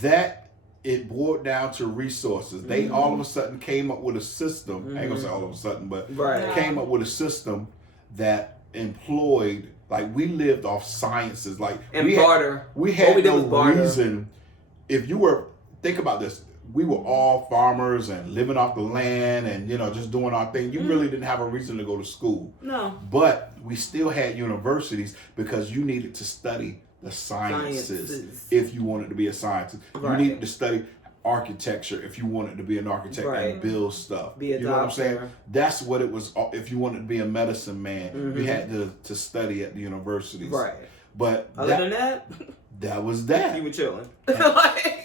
That it boiled down to resources. They all of a sudden came up with a system. I ain't going to say all of a sudden, but came up with a system that employed, like we lived off sciences. Like barter. We had no reason. If you were, think about this. We were all farmers and living off the land and, just doing our thing. You really didn't have a reason to go to school. No. But we still had universities because you needed to study the sciences. If you wanted to be a scientist, you needed to study architecture if you wanted to be an architect and build stuff. Be a you know what I'm saying? That's what it was. If you wanted to be a medicine man, you had to study at the universities. Right. But other than that, that was that. You were chilling.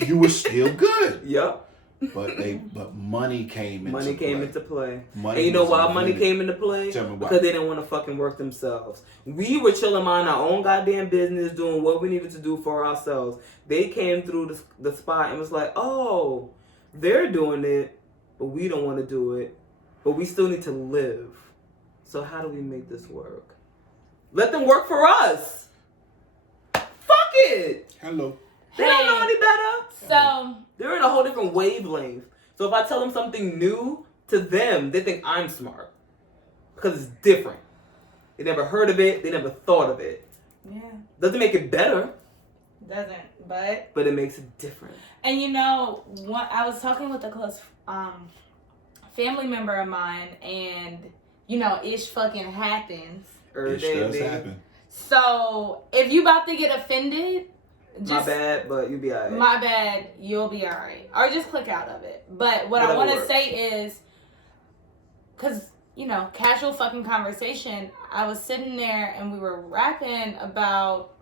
You were still good. Yep. But money came into play. And you know why money came into play? Because they didn't want to fucking work themselves. We were chilling on our own goddamn business, doing what we needed to do for ourselves. They came through the spot and was like, oh, they're doing it, but we don't want to do it. But we still need to live. So how do we make this work? Let them work for us. Fuck it. Hello. They don't know any better. So they're in a whole different wavelength. So if I tell them something new, to them, they think I'm smart. Because it's different. They never heard of it. They never thought of it. Yeah. Doesn't make it better. Doesn't, but it makes it different. And you know, I was talking with a close family member of mine, and you know, ish fucking happens. Ish does happen. So if you about to get offended, my bad, but you'll be alright. My bad, you'll be alright. Or just click out of it. But what I want to say is, because, you know, casual fucking conversation, I was sitting there and we were rapping about,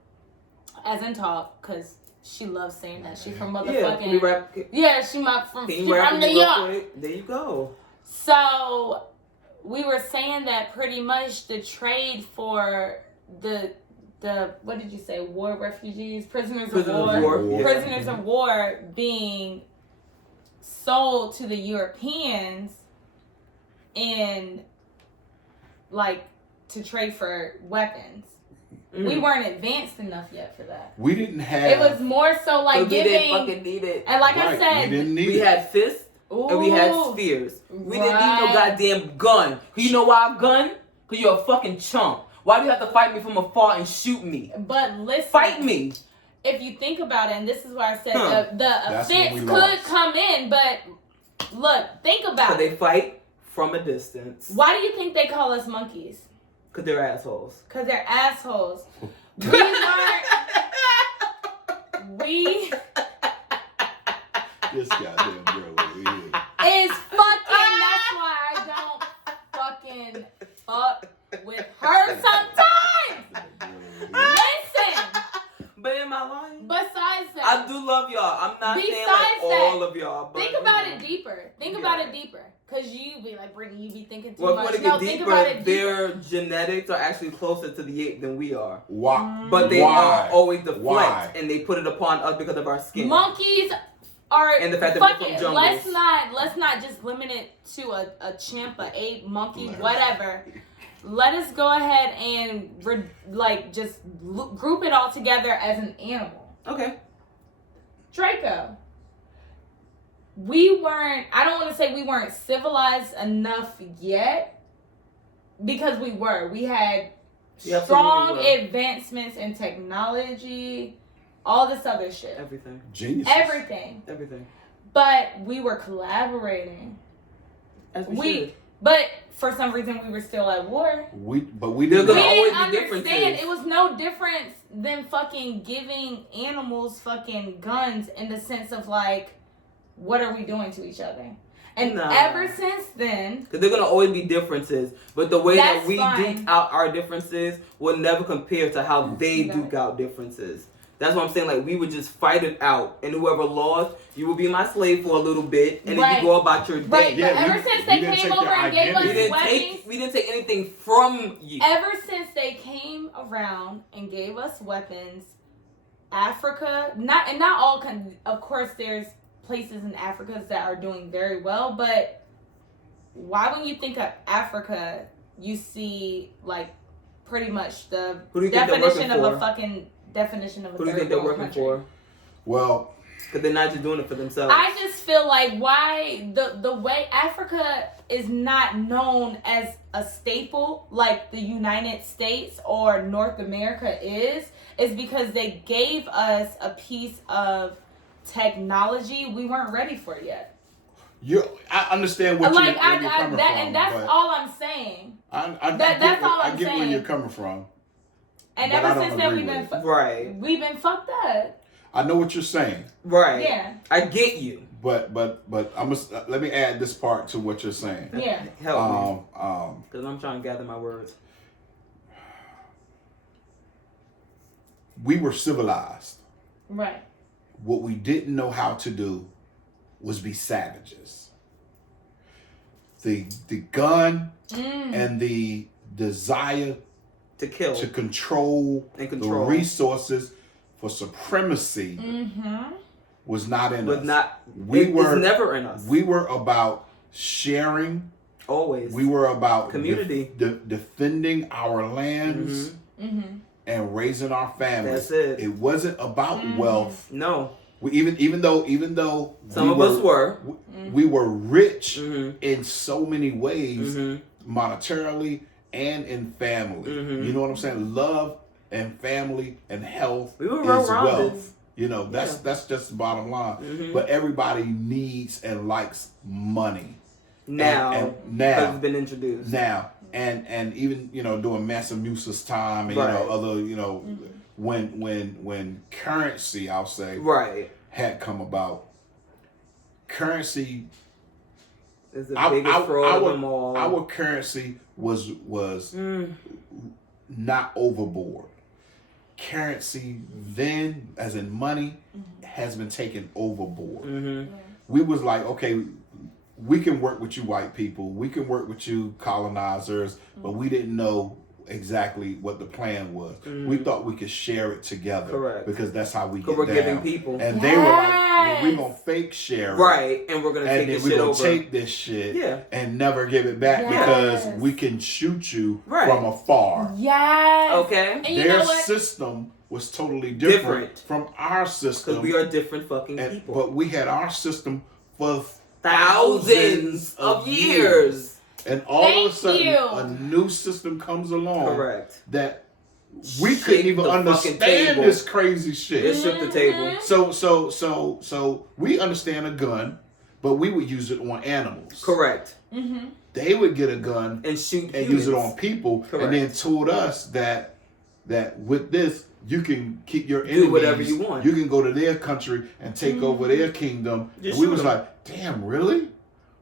as in talk, because she loves saying that. She from motherfucking... Yeah, she from New York. There you go. So, we were saying that pretty much the trade for the what did you say? War refugees, prisoners of war. Yeah. Prisoners of war being sold to the Europeans and like to trade for weapons. We weren't advanced enough yet for that. We didn't have. It was more so like giving. We didn't fucking need it. And like I said, we had fists and we had spears. We didn't need no goddamn gun. You know why a gun? Because you're a fucking chump. Why do you have to fight me from afar and shoot me? But listen. Fight me. If you think about it, and this is why I said the offense could come in, but look, think about it. They fight from a distance. Why do you think they call us monkeys? Because they're assholes. Because they're assholes. We weren't... This goddamn girl over here. Is fucking... That's why I don't fucking fuck with her sometimes. Listen. But am I lying? Besides that, I do love y'all. I'm not saying like all of y'all. But think about it deeper. Think about it deeper. Because you be like, Brittany, you be thinking too much. Think about it deeper. Their genetics are actually closer to the ape than we are. Why? But they are always deflect, and they put it upon us because of our skin. Monkeys are... And the fact that we're from jungles. Let's not just limit it to a chimp, a ape, monkey, whatever. Let us go ahead and just group it all together as an animal. Okay. Draco. We weren't, I don't want to say we weren't civilized enough yet, because we were. We had strong advancements in technology, all this other shit. Everything. Genius. Everything. But we were collaborating. As we should. But for some reason we were still at war. We didn't understand. It was no difference than fucking giving animals fucking guns in the sense of like, what are we doing to each other? And ever since then... Because they're going to always be differences. But the way that we duke out our differences will never compare to how they duke out differences. That's what I'm saying. Like, we would just fight it out. And whoever lost, you will be my slave for a little bit. And then you go about your day. Right, but ever since they came over and gave us weapons... We didn't take anything from you. Ever since they came around and gave us weapons, Africa... Not all... Of course, there's places in Africa that are doing very well, but why when you think of Africa, you see like pretty much the definition of a fucking definition of a third world country. Who do you think they're working for? Well, because they're not just doing it for themselves. I just feel like why the way Africa is not known as a staple like the United States or North America is because they gave us a piece of technology we weren't ready for yet. I understand what you're coming from. And that's all I'm saying. I get where you're coming from. And but ever I don't since then, agree with it. we've been fucked up. I know what you're saying. Right. Yeah. I get you. But let me add this part to what you're saying. Yeah. Help me. Because I'm trying to gather my words. We were civilized. Right. What we didn't know how to do was be savages. The gun and the desire to kill, to control the resources for supremacy was not in us. It's never in us. We were about sharing. Always. We were about community, defending our lands and raising our families. That's it. It wasn't about wealth. No. Even though some of us were, we were rich in so many ways, monetarily and in family. You know what I'm saying? Love and family and health is wealth. You know, that's just the bottom line. But everybody needs and likes money. Now because it's been introduced. Now. And even, you know, during Massamuset's time and, you know, other, you know, when currency, I'll say, had come about, currency is the biggest fraud of them all. Our currency was not overboard. Currency then, as in money, has been taken overboard. We was like, okay, we can work with you white people, we can work with you colonizers, but we didn't know exactly what the plan was. We thought we could share it together. Correct. Because that's how we get down. Giving people. And they were like, well, we're going to fake share it. Right, and we're going to take this shit over. And then we're going to take this shit and never give it back because we can shoot you from afar. Yes. Okay. And their system was totally different from our system. Because we are different fucking people. But we had our system for thousands of years. And all of a sudden, a new system comes along that we couldn't even understand this crazy shit. It shook the table. So we understand a gun, but we would use it on animals. Correct. They would get a gun and shoot and use it on people, and then told us that with this you can keep your enemies. Do whatever you want. You can go to their country and take over their kingdom. And we was like, damn, really?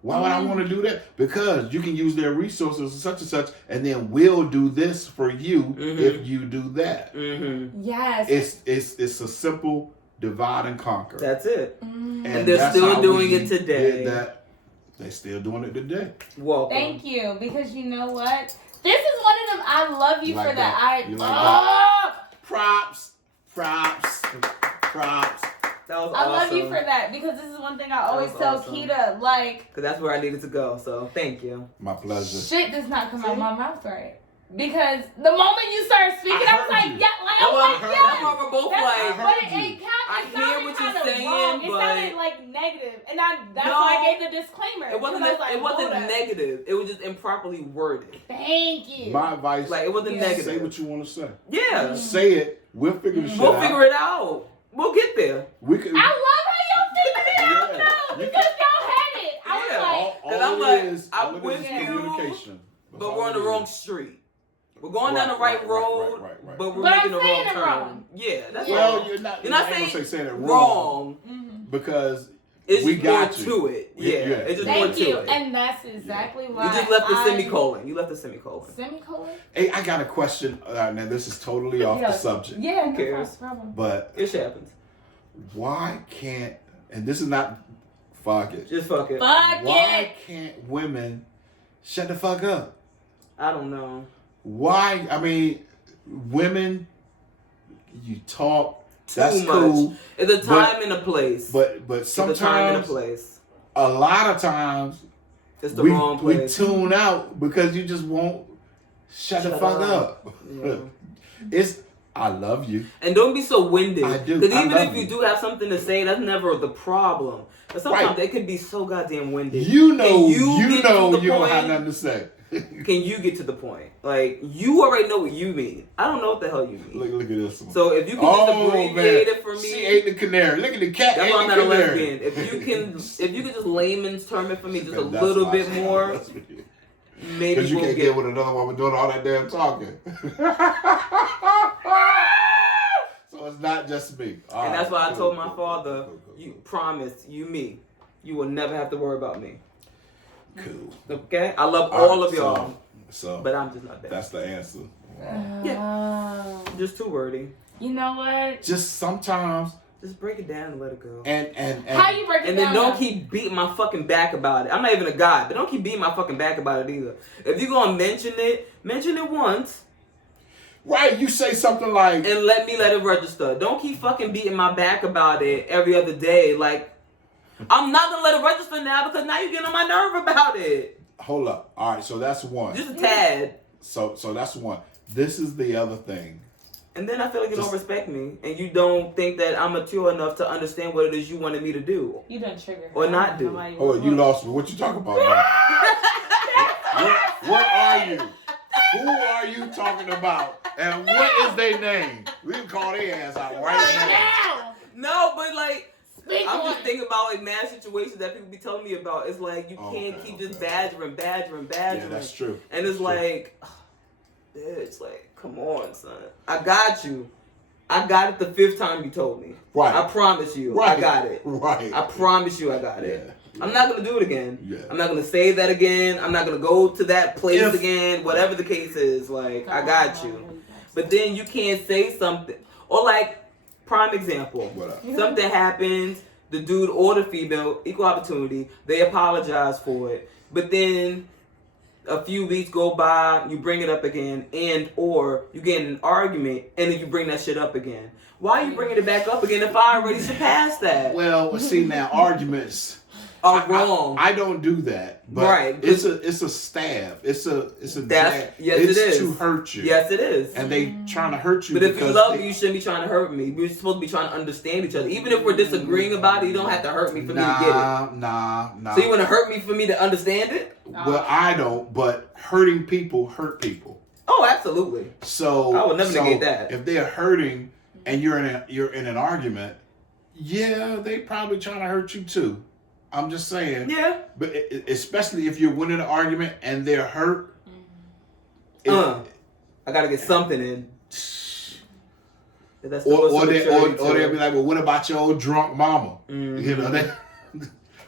Why would I want to do that? Because you can use their resources and such, and then we'll do this for you if you do that. Yes. It's a simple divide and conquer. That's it. And they're still doing it today. They're still doing it today. Welcome. Thank you, because you know what? This is one of them. I love you for that. Props. That was awesome. I love you for that, because this is one thing I always tell Keita, like, because that's where I needed to go. So thank you. My pleasure. Shit does not come out of my mouth right. Because the moment you started speaking, I was like, yeah, like, I'm like, yeah. That's why we're both like, but it sounded what kind you're of saying, wrong. It but sounded like negative, and that's why I gave the disclaimer. It wasn't negative. It was just improperly worded. Thank you. My advice, like, it wasn't negative. Say what you want to say. Yeah. Say it. We'll figure the shit out. We'll figure it out. We'll get there. I love how y'all figured it out, though, because y'all had it. I was like, I'm with you, but we're on the wrong street. We're going down the right road, but we're making the wrong turn. Yeah, that's well, you're not saying it wrong because it's we just got more to it. Yeah, it's just more to it. And that's exactly why you just left the semicolon. You left the semicolon. Semicolon? Hey, I got a question. Now this is totally off the subject. Yeah, no problem. But it happens. Why can't? And this is not. Fuck it. Just fuck it. Why can't women shut the fuck up? I don't know. Why? I mean, women, you talk. That's cool. It's a time and a place. But sometimes, it's a time and a place. A lot of times, it's the wrong place. We tune out because you just won't shut the fuck up. Yeah. I love you. And don't be so winded. I do. Because even if you do have something to say, that's never the problem. But sometimes they can be so goddamn winded. You don't have nothing to say. Can you get to the point? Like, you already know what you mean. I don't know what the hell you mean. Look at this one. So if you can just abbreviate it for me. She ate the canary. Look at the cat. That's why I'm not a lesbian. If you can just layman's term it for me just a little bit more, maybe because you can't get with another woman doing all that damn talking. it's not just me. All and right, that's why I told my cool, father, cool. you promise, me. You will never have to worry about me. Cool. Okay? I love all of y'all. So, but I'm just not that. That's the answer. Yeah. Just too wordy. You know what? Just sometimes. Just break it down and let it go. And how you break it down? And then don't keep beating my fucking back about it. I'm not even a guy, but don't keep beating my fucking back about it either. If you're gonna mention it once. Right, you say something like, and let it register. Don't keep fucking beating my back about it every other day. Like, I'm not gonna let it register now because now you're getting on my nerve about it. Hold up. All right, so that's one. Just a tad. So that's one. This is the other thing. And then I feel like you don't respect me, and you don't think that I'm mature enough to understand what it is you wanted me to do. You done triggered. Or not do. Oh, you lost me. What you talking about now? What are you? Who are you talking about? And what is their name? We can call their ass out right now. No, but like, I'm just thinking about like mad situations that people be telling me about. It's like you can't keep just badgering. Yeah, that's true. And it's like, it's like, come on, son. I got you. I got it the 5th time you told me. Right. I promise you. Right. I got it. Right. I promise you I got it. Yeah. I'm not going to do it again. Yeah. I'm not going to say that again. I'm not going to go to that place again. Whatever the case is. Like, I got you. But then you can't say something. Or like, prime example. What up? Something happens. The dude or the female, equal opportunity. They apologize for it. But then a few weeks go by, you bring it up again, and or you get in an argument, and then you bring that shit up again. Why are you bringing it back up again if I already surpassed that? Well, see now, arguments are wrong. I don't do that. But right. It's a stab. It's a jab. Yes, it's it is. to hurt you. Yes, it is. And they trying to hurt you. But if you love me, you shouldn't be trying to hurt me. We're supposed to be trying to understand each other. Even if we're disagreeing about it, you don't have to hurt me for me to get it. Nah. So you want to hurt me for me to understand it? Well, I don't. But hurting people hurt people. Oh, absolutely. So I would never negate that. If they're hurting and you're in an argument, yeah, they probably trying to hurt you too. I'm just saying. Yeah. But especially if you're winning an argument and they're hurt. I gotta get something in. Or they'll be like, well, what about your old drunk mama? Mm-hmm. You know,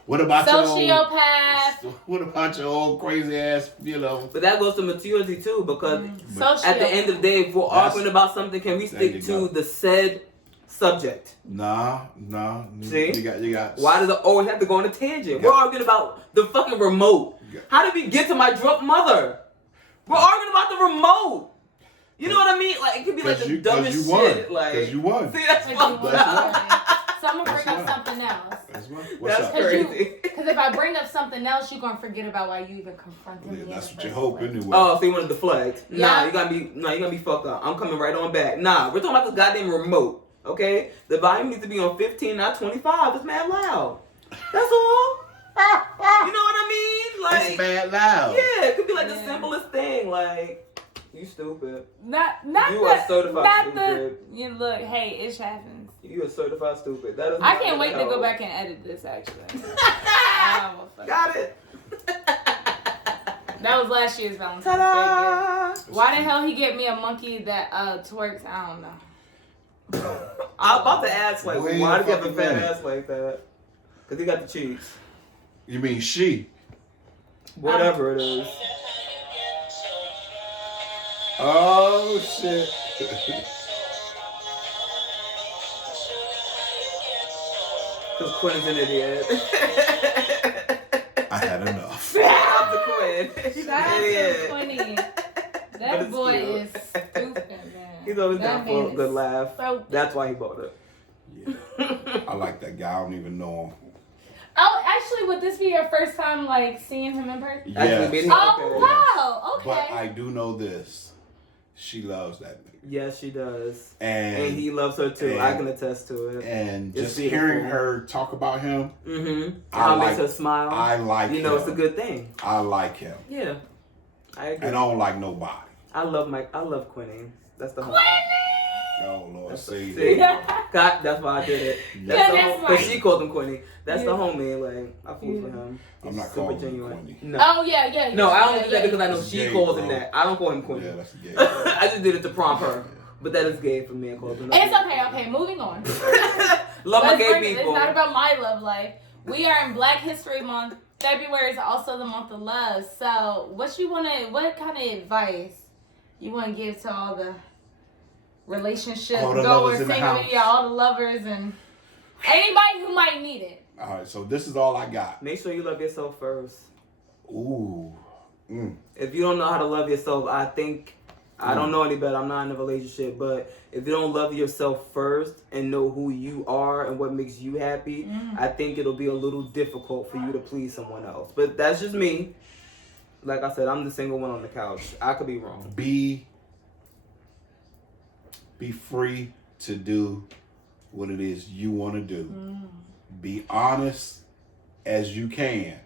what about sociopath? What about your old crazy ass, you know? But that goes to maturity too, because at the end of the day, if we're arguing about something, can we stick to the said subject? Nah. See? You got. Why does it always have to go on a tangent? We're arguing about the fucking remote. How did we get to my drunk mother? We're arguing about the remote. You know what I mean? Like, it could be like the dumbest shit. Like, because you won. See, that's fucked up. So I'm gonna bring up something else. That's crazy. Because if I bring up something else, you're gonna forget about why you even confronted me. That's what you hope anyway. Oh, so you want to deflect? Yeah. Nah, you gotta be fucked up. I'm coming right on back. Nah, we're talking about this goddamn remote. Okay, the volume needs to be on 15, not 25. It's mad loud. That's all. You know what I mean? Like, it's mad loud. Yeah, it could be like the simplest thing. Like, you stupid. Not you are certified stupid. You look, hey, it happens. You are certified stupid. That is. I can't wait to go back and edit this. Actually, got it. That was last year's Valentine's Ta-da! Day gift. Why the hell he get me a monkey that twerks? I don't know. I'm about to ask, like, why did he have a fat ass like that? Because he got the cheeks. You mean she? Whatever it is. Oh, shit. Because Quinn is an idiot. I had enough. Shout out to Quinn. Shout out to Quinny. That boy is stupid, man. He's always down for a good laugh. So that's why he bought it. Yeah. I like that guy. I don't even know him. Oh, actually, would this be your first time, like, seeing him in person? Yes. Oh, wow. Okay. But I do know this. She loves that nigga. Yes, she does. And he loves her, too. I can attest to it. And just hearing her talk about him. Mm-hmm. How it makes her smile. I like him. You know, it's a good thing. I like him. Yeah. I agree. And I don't like nobody. I love Quinny. That's the whole. Oh Lord, see. God, that's why I did it. But she called him Quinny. That's the homie. Like, I fool with him. I'm not calling him Quinny. No. Oh yeah. No, I don't do that because I know she calls him that. I don't call him Quinny. Yeah, that's gay. I just did it to prompt her. But that is gay for me. It's okay. Moving on. Love my gay people. It's not about my love life. We are in Black History Month. February is also the month of love. So, what kind of advice you want to give to all the relationship goers, all the lovers, and anybody who might need it? All right, so this is all I got. Make sure you love yourself first. Ooh. If you don't know how to love yourself, I don't know any better. I'm not in a relationship, but if you don't love yourself first and know who you are and what makes you happy, I think it'll be a little difficult for you to please someone else. But that's just me. Like I said, I'm the single one on the couch. I could be wrong. Be free to do what it is you want to do. Be honest as you can.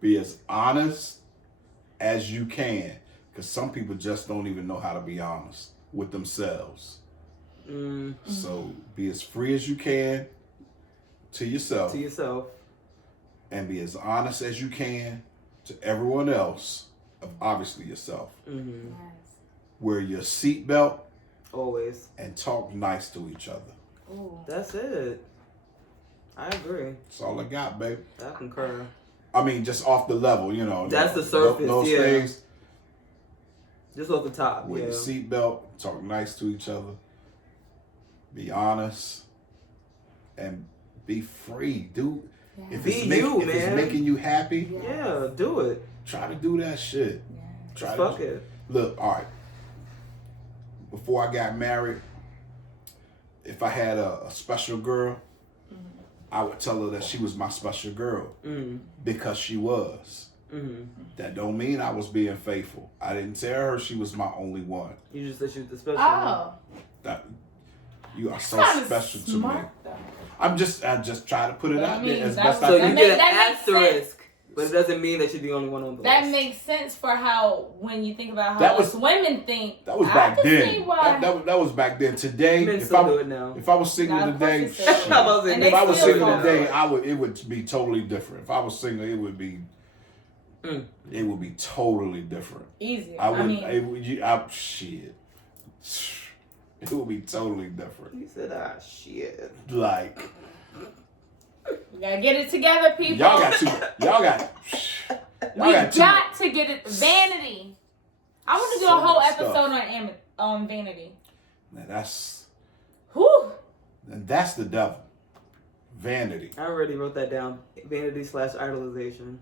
Be as honest as you can. Because some people just don't even know how to be honest with themselves. So be as free as you can to yourself. And be as honest as you can to everyone else, of obviously yourself. Wear your seatbelt. Always. And talk nice to each other. Ooh. That's it. I agree. That's all I got, babe. I concur. I mean, just off the level, That's the surface, those things. Just off the top, Wear your seatbelt. Talk nice to each other. Be honest. And be free. If it's making you happy, do it. Try to do that shit. Fuck it. Look, all right. Before I got married, if I had a special girl, I would tell her that she was my special girl because she was. That don't mean I was being faithful. I didn't tell her she was my only one. You just said she was the special one. That you are so special to me. Though. I just try to put it out there as best I can. So you get an asterisk. But it doesn't mean that you're the only one on the list. That makes sense for when you think about how women think. That was back then. That was back then. Today, if I was single today, it would be totally different. If I was single, it would be totally different. Easy. Shit. It would be totally different. You said, shit. Like. You gotta get it together, people. Y'all got to get it. Vanity. I want to do a whole episode on vanity. Now that's. Whew. And that's the devil. Vanity. I already wrote that down. Vanity / idolization.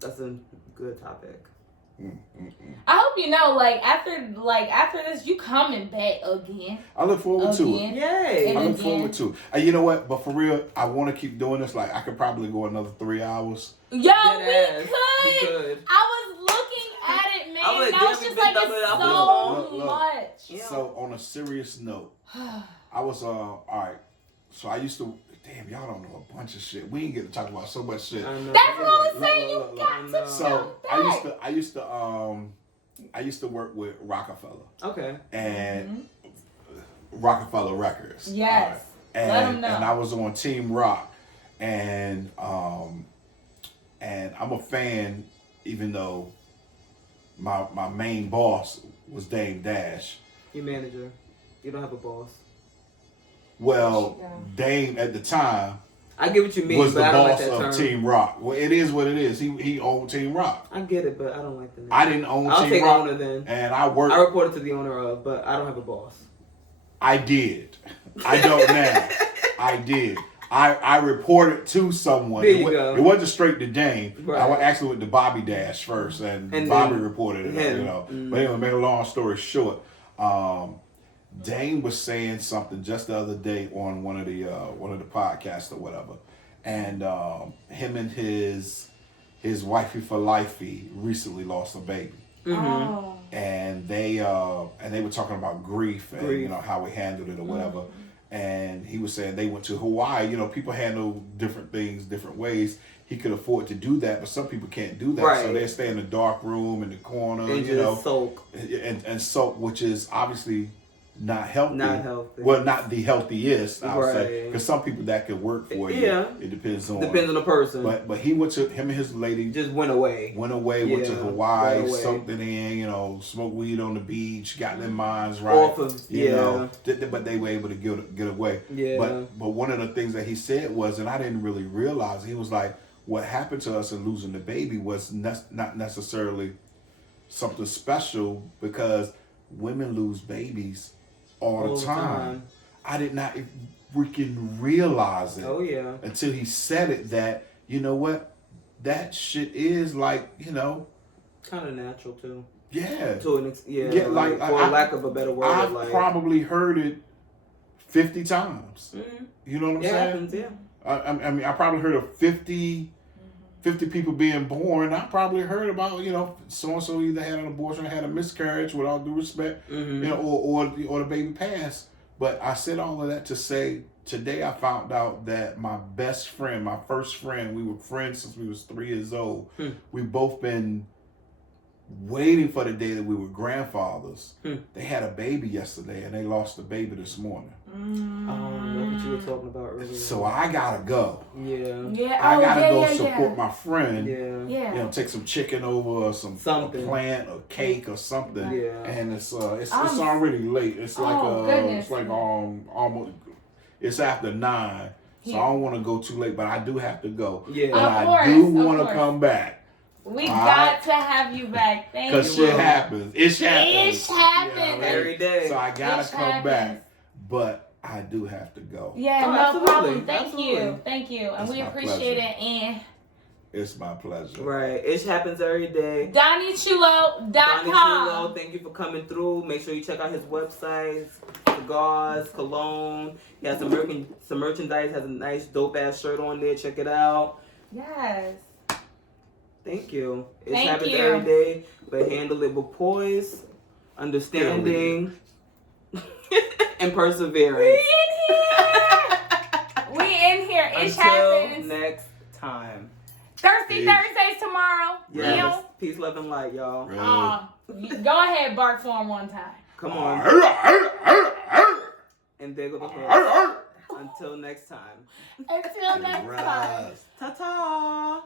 That's a good topic. I hope you know, after this, you coming back again. I look forward to it. Yay! I look forward to it. You know what? But for real, I want to keep doing this. Like, I could probably go another 3 hours. Yo, we could. I was looking at it, man. I was just like, it's so much. So on a serious note, I was all right. So I used to. Damn, y'all don't know a bunch of shit. We ain't get to talk about so much shit. That's what I was saying. You got to So I used to work with Rockefeller. Okay. And Rockefeller Records. Yes. Right. And, let them know. And I was on Team Rock, and I'm a fan, even though my main boss was Dame Dash. Your manager. You don't have a boss. Well, Dame at the time, I get what you mean, was the but boss I don't like that of term. Team Rock. Well, it is what it is. He owned Team Rock. I get it, but I don't like the name. I didn't own I'll Team take Rock. owner then. And I worked. I reported to the owner of, but I don't have a boss. I did. I don't now. I did. I reported to someone. There you go. It wasn't straight to Dame. Right. I actually went to Bobby Dash first, and Bobby reported it. Him. But anyway, make a long story short, Dame was saying something just the other day on one of the podcasts or whatever, and him and his wifey for lifey recently lost a baby. Oh. And they were talking about grief and how we handled it or whatever. And he was saying they went to Hawaii. People handle different things different ways. He could afford to do that, but some people can't do that. Right. So they stay in the dark room in the corner, and just soak. and soak, which is obviously not healthy. Not healthy. Well, not the healthiest, I'll say. Right. Because some people that could work for you. Yeah. It depends on the person. But he went to, him and his lady just went away. Went to Hawaii, soaked it in, you know, smoked weed on the beach, got their minds right. Off of, you know, but they were able to get away. Yeah. But one of the things that he said was, and I didn't really realize, he was like, what happened to us in losing the baby was not necessarily something special, because women lose babies all the time. I did not freaking realize it. Oh yeah. Until he said it, that, you know what, that shit is like, you know, kind of natural too. Yeah. To an like for lack of a better word. I've probably heard it 50 times. Mm-hmm. You know what I'm saying? Happens, yeah. I mean, I probably heard of 50 people being born. I probably heard about, you know, so-and-so either had an abortion or had a miscarriage, with all due respect, you know, or the baby passed. But I said all of that to say, today I found out that my best friend, my first friend, we were friends since we was 3 years old. We both been waiting for the day that we were grandfathers. They had a baby yesterday, and they lost the baby this morning. That's what you were talking about earlier. So I gotta go. Yeah. I gotta go support my friend. Yeah. You know, take some chicken over, or some plant or cake or something. Yeah. And it's already late. It's like it's like almost, it's after 9. So I don't want to go too late, but I do have to go. Yeah. But I do want to come back. We got to have you back. Thank you. Because shit happens. It happens. It happens. Every day. So I gotta come back. But I do have to go. Yeah, no absolutely. problem. Thank you. And It's we my appreciate pleasure. it. And It's my pleasure. Right. It happens every day. DonnieChulo.com. Donnie Chulo, thank you for coming through. Make sure you check out his website. Cigars, cologne. He has some merchandise. Has a nice dope ass shirt on there. Check it out. Yes. Thank you. It Thank happens you. every day, but handle it with poise, understanding, and perseverance. We in here. It Until happens. next time. Thirsty Thursdays tomorrow. Yes. Peace, love, and light, y'all. Go ahead, bark for him one time. Come on. And there go the horse. Until next time. Until next time. Ta-ta.